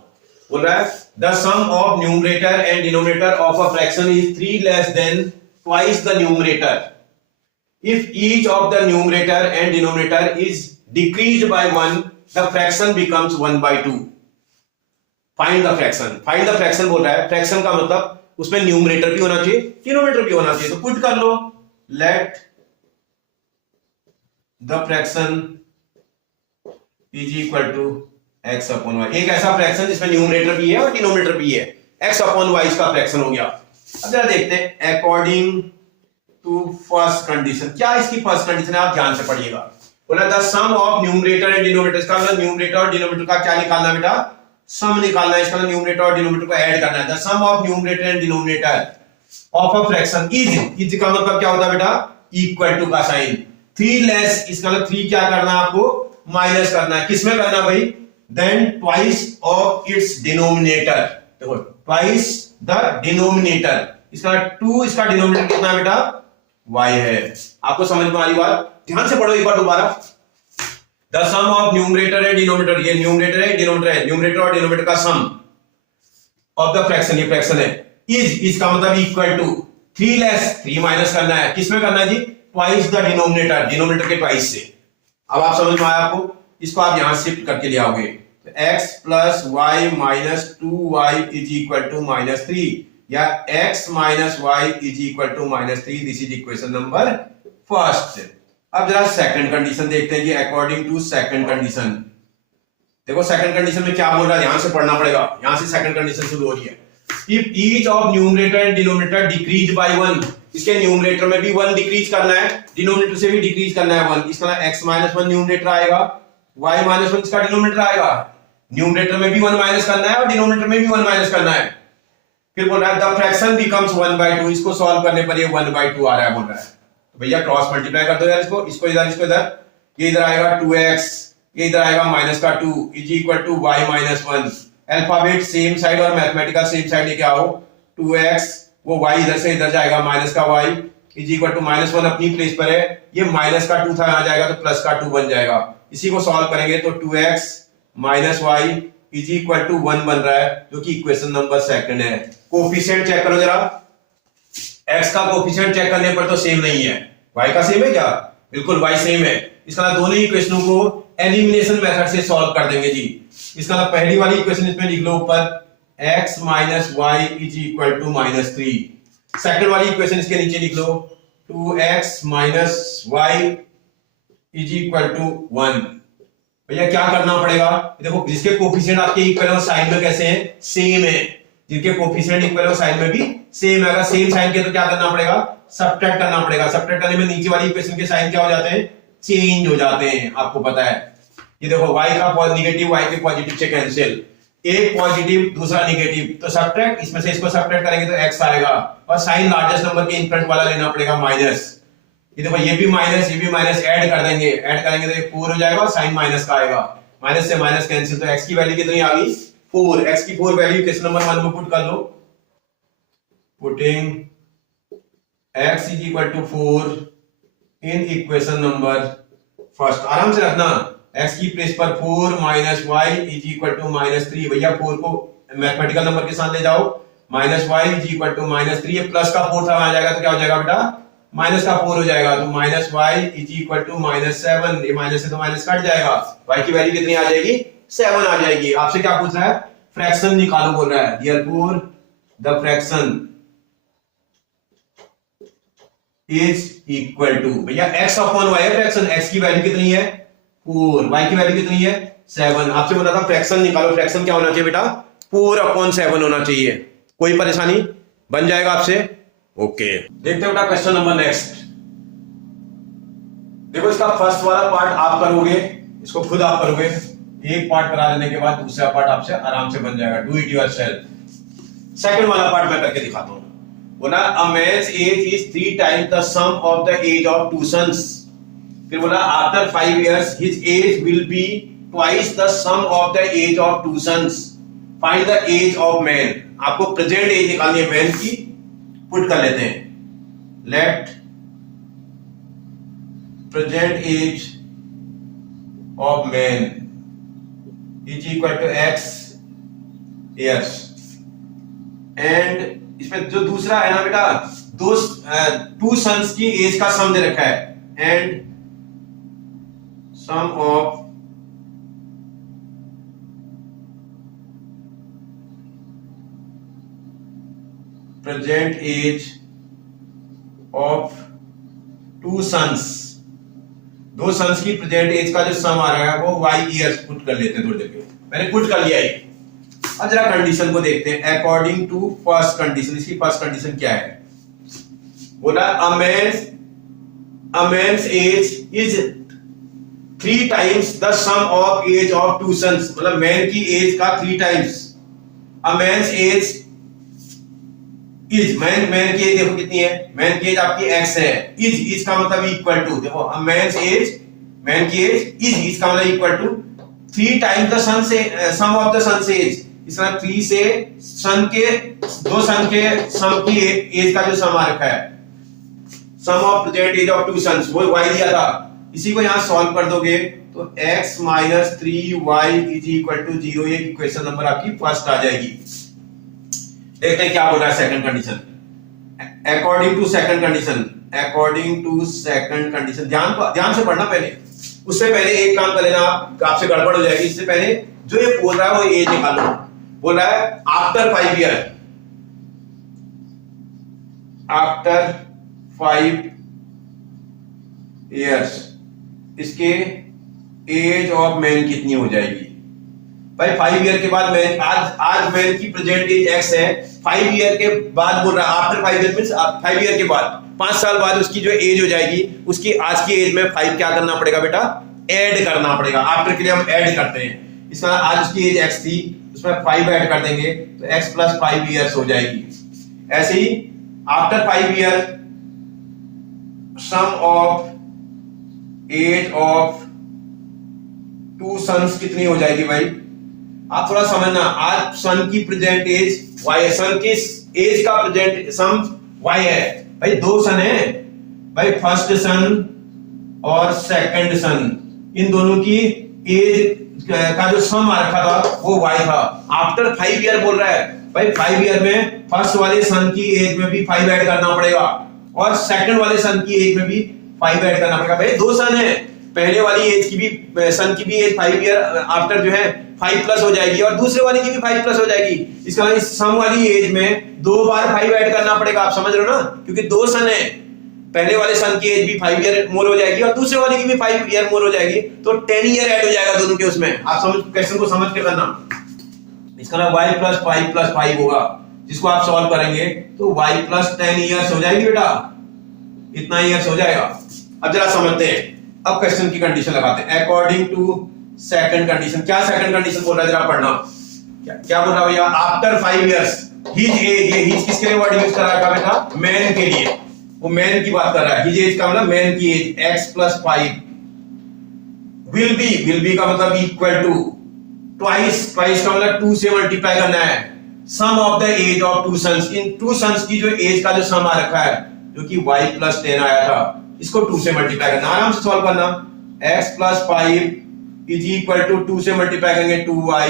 बोल रहा है the sum of numerator and denominator of a fraction is 3 less than twice the numerator if each of the numerator and denominator is decreased by 1 the fraction becomes 1/2। Find the fraction. Find the fraction बोल रहा है, fraction का मतलब उसमें numerator भी होना चाहिए denominator भी होना चाहिए, तो पुट कर लो let the fraction is equal to X upon Y. एक ऐसा फ्रैक्शन जिसमें न्यूमरेटर भी है और डिनोमिनेटर भी है, एक्स अपॉन वाई इसका फ्रैक्शन हो गया। अब जरा देखते हैं अकॉर्डिंग टू फर्स्ट कंडीशन, क्या इसकी फर्स्ट कंडीशन है, आप ध्यान से पढ़िएगा। बोला the sum of numerator and denominator, इसका मतलब न्यूमरेटर और डिनोमिनेटर का क्या निकालना बेटा, सम निकालना है। इसका मतलब न्यूमरेटर और डिनोमिनेटर को ऐड करना है। The sum of numerator and denominator of a fraction is का मतलब क्या होता है बेटा, इक्वल टू का साइन 3 लेस, इसका मतलब 3 क्या करना है आपको, माइनस करना है। किसमें करना भाई, then twice of its denominator. देखो ट्वाइस द डिनोमिनेटर, इसका 2, इसका डिनोमिनेटर कितना है बेटा, y है। आपको समझ में आ रही बात, ध्यान से पढ़ो एक बार दोबारा। The sum of numerator and denominator, ये न्यूमरेटर है डिनोमिनेटर है, न्यूमरेटर और डिनोमिनेटर का सम ऑफ द फ्रैक्शन, ये फ्रैक्शन है, इज का मतलब इक्वल टू 3 लेस 3 माइनस करना है। किसमें करना है जी, ट्वाइस द डिनोमिनेटर, डिनोमिनेटर के ट्वाइस से। अब आप समझ में आया आपको, इसको आप यहां शिफ्ट करके ले आओगे तो x plus y minus 2y is equal to -3 या x minus Y is equal to -3। This is equation number first. अब जरा सेकंड कंडीशन देखते हैं कि अकॉर्डिंग टू सेकंड कंडीशन, देखो सेकंड कंडीशन में क्या बोल रहा है, ध्यान से पढ़ना पड़ेगा। यहां से सेकंड कंडीशन शुरू हो रही है। If each of numerator and denominator decrease by 1, इसके न्यूमरेटर में भी 1 डिक्रीज करना है, डिनोमिनेटर से भी डिक्रीज करना है 1। इसका x माइनस 1 न्यूमरेटर आएगा, y माइनस 1 इसका डिनोमिनेटर आएगा। न्यूमरेटर में भी 1 माइनस करना है और डिनोमिनेटर में भी 1 माइनस करना है। फिर बोल रहा है द फ्रैक्शन बिकम्स 1/2, इसको सॉल्व करने पर ये 1/2 आ रहा है। बोल रहा है तो भैया क्रॉस मल्टीप्लाई कर दो यार, इसको इधर, इसको इधर, ये इधर आएगा 2x, ये इधर आएगा माइनस का 2 is equal to y minus 1। Alphabet same side और मैथमेटिकल सेम साइड लेके आओ। 2x, वो y इधर से इधर जाएगा, माइनस का y इज इक्वल टू -1 अपनी प्लेस पर है, ये माइनस का 2 था, आ जाएगा तो प्लस का 2 बन जाएगा। इसी को सॉल्व करेंगे तो 2x minus Y is equal to 1 बन रहा है, जो कि इक्वेशन नंबर सेकंड है। कोफिशिएंट चेक करो जरा, x का कोफिशिएंट चेक करने पर तो सेम नहीं है, y का सेम है क्या, बिल्कुल y सेम है। इसका दोनों ही इक्वेशनों को एलिमिनेशन मेथड से सॉल्व कर देंगे जी। इसका पहली वाली इक्वेशन इसमें लिख लो ऊपर, x minus Y is equal to -3। Second वाली इक्वेशन इसके नीचे लिख लो 2x minus Y is equal to 1। भैया क्या करना पड़ेगा, देखो जिसके कोफिशिएंट आपके इक्वल है साइन में कैसे हैं, सेम है। जिनके कोफिशिएंट इक्वल है साइन में भी सेम है। अगर सेम साइन के तो क्या करना पड़ेगा, सब्ट्रैक्ट करना पड़ेगा। सब्ट्रैक्ट करने में नीचे वाली इक्वेशन के साइन क्या हो जाते हैं, चेंज हो जाते हैं, आपको पता है। ये देखो y का नेगेटिव y के पॉजिटिव से कैंसिल, एक पॉजिटिव दूसरा नेगेटिव, तो सब्ट्रैक्ट, इसमें से इसको सब्ट्रैक्ट करेंगे तो x आएगा और साइन लार्जेस्ट नंबर के इन फ्रंट वाला लेना पड़ेगा माइनस। ये देखो ये भी माइनस, ये भी माइनस, ऐड कर देंगे, ऐड करेंगे तो ये 4 हो जाएगा और साइन माइनस का आएगा, माइनस से माइनस कैंसिल, तो x की वैल्यू कितनी आ गई 4। x की 4 वैल्यू किस नंबर 1 में पुट कर लो, putting x is equal to 4 in equation number first. आराम से रखना, x की प्लेस पर 4 minus Y is equal to -3। भैया 4 को मैथमेटिकल नंबर के साथ ले जाओ, minus Y is equal to -3, ये प्लस का 4 आ जाएगा तो क्या हो जाएगा बेटा, माइनस का 4 हो जाएगा, तो minus Y is equal to -7। ये माइनस से तो माइनस कट जाएगा, y की वैल्यू कितनी आ जाएगी, 7 आ जाएगी। आपसे क्या पूछ रहा है, फ्रैक्शन निकालो बोल रहा है। Therefore the fraction is equal to, भैया x अपॉन y है फ्रैक्शन, x की वैल्यू कितनी है 4, y की वैल्यू कितनी है 7। आपसे बोला था फ्रैक्शन निकालो, फ्रैक्शन क्या होना चाहिए बेटा, 4/7 होना चाहिए। कोई परेशानी, बन जाएगा आपसे, ओके। देखते हैं बेटा क्वेश्चन नंबर नेक्स्ट। देखो इसका फर्स्ट वाला पार्ट आप करोगे, इसको खुद आप करोगे, एक पार्ट करा लेने के बाद दूसरा पार्ट आपसे आराम से बन जाएगा, डू इट योरसेल्फ। सेकंड वाला पार्ट मैं करके दिखाता हूं। बोला a man's age is 3 times the sum of the age of 2 sons. फिर बोला after 5 years his age will be twice the sum of the age of 2 sons. Find the age of man. आपको present age निकालनी है man की, put कर लेते हैं। Let present age of man is equal to x years। And इसमें जो दूसरा है ना बेटा, 2 सन्स की एज का सम दे रखा है, and sum of present age of 2 sons. 2 sons की प्रेजेंट एज का जो सम आ रहा है वो y years पुट कर लेते हैं थोड़ी देर के। मैंने पुट कर लिया है। अब जरा कंडीशन को देखते हैं अकॉर्डिंग टू फर्स्ट कंडीशन। इसकी फर्स्ट कंडीशन क्या है? बोला a man's age is 3 times the sum of age of 2 sons. मतलब मैन की एज का 3 times. A man's age is man की एज देखो कितनी है, मैन की एज आपकी x है। इज का मतलब इक्वल टू, देखो मैन की एज इज, इसका मतलब इक्वल टू 3 टाइम्स द सन से सम ऑफ द सन से एज। इसका 3 से सन के 2 सन के सम की एज का जो सम आ रखा है, sum of present age of 2 sons, वो y दिया था। इसी को यहां सॉल्व कर दोगे तो x - 3y is equal to 0। ये इक्वेशन नंबर आपकी फर्स्ट आ जाएगी। देखते हैं क्या बोल रहा है second condition. According to second condition, ध्यान से पढ़ना पहले। उससे पहले एक काम कर लेना, आपसे गड़बड़ हो जाएगी। इससे पहले जो ये बोल रहा है वो एज निकालो। बोल रहा है आफ्टर 5 ईयर्स इसके एज ऑफ मैन कितनी हो जाएगी। भाई 5 ईयर के बाद मैन, आज मैन की प्रेजेंट एज x है। 5 ईयर के बाद बोल रहा है आफ्टर 5 ईयर मींस 5 ईयर के बाद 5 साल बाद उसकी जो एज हो जाएगी, उसकी आज की एज में 5 क्या करना पड़ेगा बेटा, ऐड करना पड़ेगा। आफ्टर के लिए हम ऐड करते हैं। इसका आज उसकी एज x थी, उसमें 5 ऐड कर देंगे तो x + 5 ईयर्स हो जाएगी। ऐसे ही after 5 year sum of age of 2 sons कितनी हो जाएगी भाई, आप थोड़ा समझना। आज सन की प्रेजेंट एज y है, सन की एज का प्रेजेंट सम y है। भाई 2 सन है भाई, फर्स्ट सन और सेकंड सन, इन दोनों की एज का जो सम आ रखा था वो y था। आफ्टर 5 ईयर बोल रहा है भाई, 5 ईयर में फर्स्ट वाले सन की एज में भी 5 ऐड करना पड़ेगा और सेकंड वाले सन की एज में भी 5 ऐड करना पड़ेगा। भाई 2 सन है, पहले वाली एज की भी, सन की भी एज 5 ईयर आफ्टर जो है 5+ हो जाएगी और दूसरे वाले की भी 5+ हो जाएगी। इसका मतलब सम वाली एज में 2 बार 5 ऐड करना पड़ेगा। आप समझ रहे हो ना, क्योंकि 2 सन है, पहले वाले सन की एज भी 5 ईयर मोर हो जाएगी और दूसरे वाले की भी 5 ईयर मोर हो जाएगी, तो 10 ईयर ऐड हो जाएगा दोनों के उसमें। आप समझ, क्वेश्चन को समझ के करना। इसका मतलब y + 5 + 5 होगा, जिसको आप सॉल्व करेंगे तो y + 10 ईयर्स हो जाएगी बेटा, इतना ईयर्स हो जाएगा। अब जरा समझते हैं, अब क्वेश्चन की कंडीशन लगाते हैं। अकॉर्डिंग टू सेकंड कंडीशन, क्या सेकंड कंडीशन बोल रहा है जरा पढ़ना। क्या बोल रहा है भैया, आफ्टर 5 इयर्स हिज एज, ये हिज किसके लिए वर्ड यूज कर रहा है बेटा, मैन के लिए, वो मैन की बात कर रहा है। हिज एज का मतलब मैन की एज, x + 5 विल बी का मतलब इक्वल टू ट्वाइस का मतलब 2 से मल्टीप्लाई करना है sum of the age of 2 sons. इन 2 सन्स की जो एज का जो सम आ रखा है, जो कि y + 10 आया था, इसको 2 से मल्टीप्लाई करना, आराम से सॉल्व करना। x + 5 इज इक्वल टू 2 से मल्टीप्लाई करेंगे 2y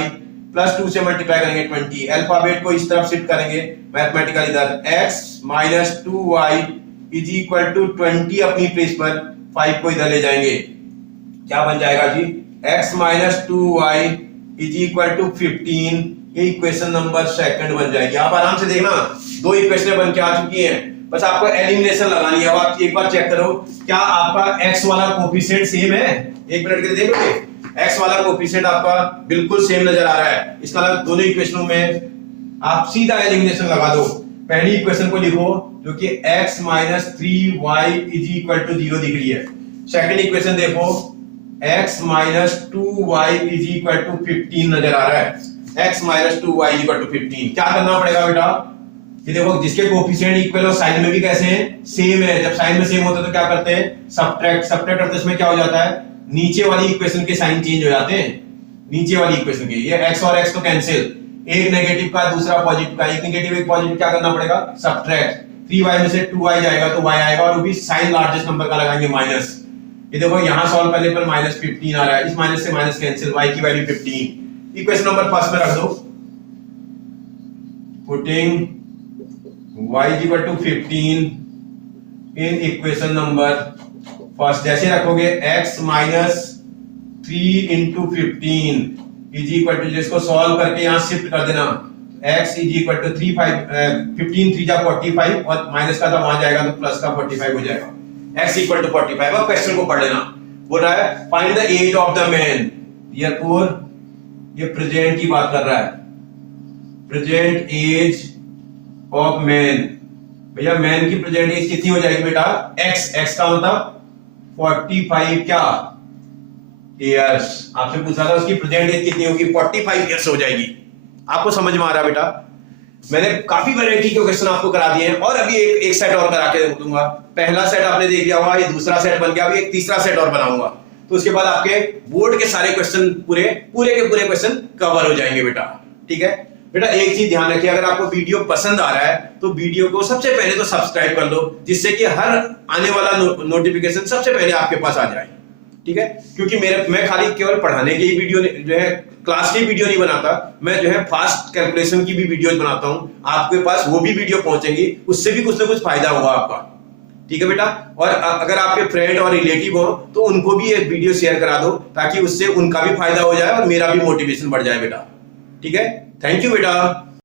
प्लस 2 से मल्टीप्लाई करेंगे 20। अल्फाबेट को इस तरफ शिफ्ट करेंगे मैथमेटिकल इधर, x - 2y is equal to 20 अपनी प्लेस पर, 5 को इधर ले जाएंगे, क्या बन जाएगा जी, x - 2y is equal to 15। ये इक्वेशन नंबर सेकंड बन जाएगी। आप आराम से देखना, 2 इक्वेशन बन के आ चुकी हैं, बस आपको एलिमिनेशन लगानी है। अब आप एक बार चेक करो, क्या आपका x वाला कोफिशिएंट सेम है, 1 मिनट के लिए देखोगे, x वाला कोफिशिएंट आपका बिल्कुल सेम नजर आ रहा है। इसका मतलब दोनों इक्वेशनों में आप सीधा एलिमिनेशन लगा दो। पहली इक्वेशन को लिखो जो कि x - 3y is equal to 0 दिख रही है, सेकंड इक्वेशन देखो, x minus 2y is equal to 15 नजर आ रहा है। x minus 2y is equal to 15, क्या करना पड़ेगा बेटा? ये देखो जिसके कोफिशिएंट इक्वल और साइन में भी कैसे हैं, सेम है। जब साइन में सेम होता है तो क्या करते हैं, सब्ट्रैक्ट करते हैं। इसमें क्या हो जाता है, नीचे वाली इक्वेशन के साइन चेंज हो जाते हैं, नीचे वाली इक्वेशन के। ये x और x तो कैंसिल, एक नेगेटिव का दूसरा पॉजिटिव का, एक नेगेटिव एक पॉजिटिव, क्या करना पड़ेगा, सब्ट्रैक्ट। 3y में से 2y जाएगा तो y आएगा, और वो भी साइन लार्जेस्ट नंबर का लगाएंगे माइनस। ये देखो यहां सॉल्व करने पर माइनस 15 आ रहा है, इस माइनस से माइनस कैंसिल, y की वैल्यू 15। इक्वेशन नंबर फर्स्ट में रख दो, putting y equal to 15 in equation number first. जैसे रखोगे x minus 3 into 15 is equal to, जिसको सॉल्व करके यहां शिफ्ट कर देना, x इज इक्वल टू 15 3 जा 45, और माइनस का था वहां जाएगा तो प्लस का 45 हो जाएगा। x equal to 45। अब क्वेश्चन को पढ़ लेना। बोल रहा है find the age of the man. ये प्रेजेंट की बात कर रहा है, प्रेजेंट एज ऑफ मैन। भैया मैन की प्रेजेंट एज कितनी हो जाएगी बेटा, x का मतलब 45 क्या ईयर्स। आपसे पूछा था उसकी प्रेजेंट एज कितनी होगी, 45 ईयर्स हो जाएगी। आपको समझ में आ रहा है बेटा? मैंने काफी वैरायटी के क्वेश्चन आपको करा दिए हैं, और अभी एक सेट और करा के दूंगा। पहला सेट आपने देख लिया होगा, ये दूसरा सेट बन गया, अभी एक तीसरा सेट और बनाऊंगा। तो उसके बाद आपके बोर्ड के सारे क्वेश्चन पूरे के पूरे क्वेश्चन कवर हो जाएंगे बेटा। ठीक है बेटा, एक चीज ध्यान रखिए, अगर आपको वीडियो पसंद आ रहा है तो वीडियो को सबसे पहले तो सब्सक्राइब कर दो, जिससे कि हर आने वाला नोटिफिकेशन सबसे पहले आपके पास आ जाए। ठीक है, क्योंकि मैं खाली केवल पढ़ाने की वीडियो जो है, क्लास की वीडियो नहीं बनाता, मैं जो है फास्ट कैलकुलेशन की भी वीडियोस बनाता हूं, आपके पास वो भी वीडियो पहुंचेंगी, उससे भी कुछ ना कुछ फायदा होगा आपका। ठीक है बेटा, और अगर आपके फ्रेंड और रिलेटिव हो तो उनको भी ये वीडियो शेयर करा दो, ताकि उससे उनका भी फायदा हो जाए और मेरा भी मोटिवेशन बढ़ जाए बेटा। ठीक है, थैंक यू बेटा।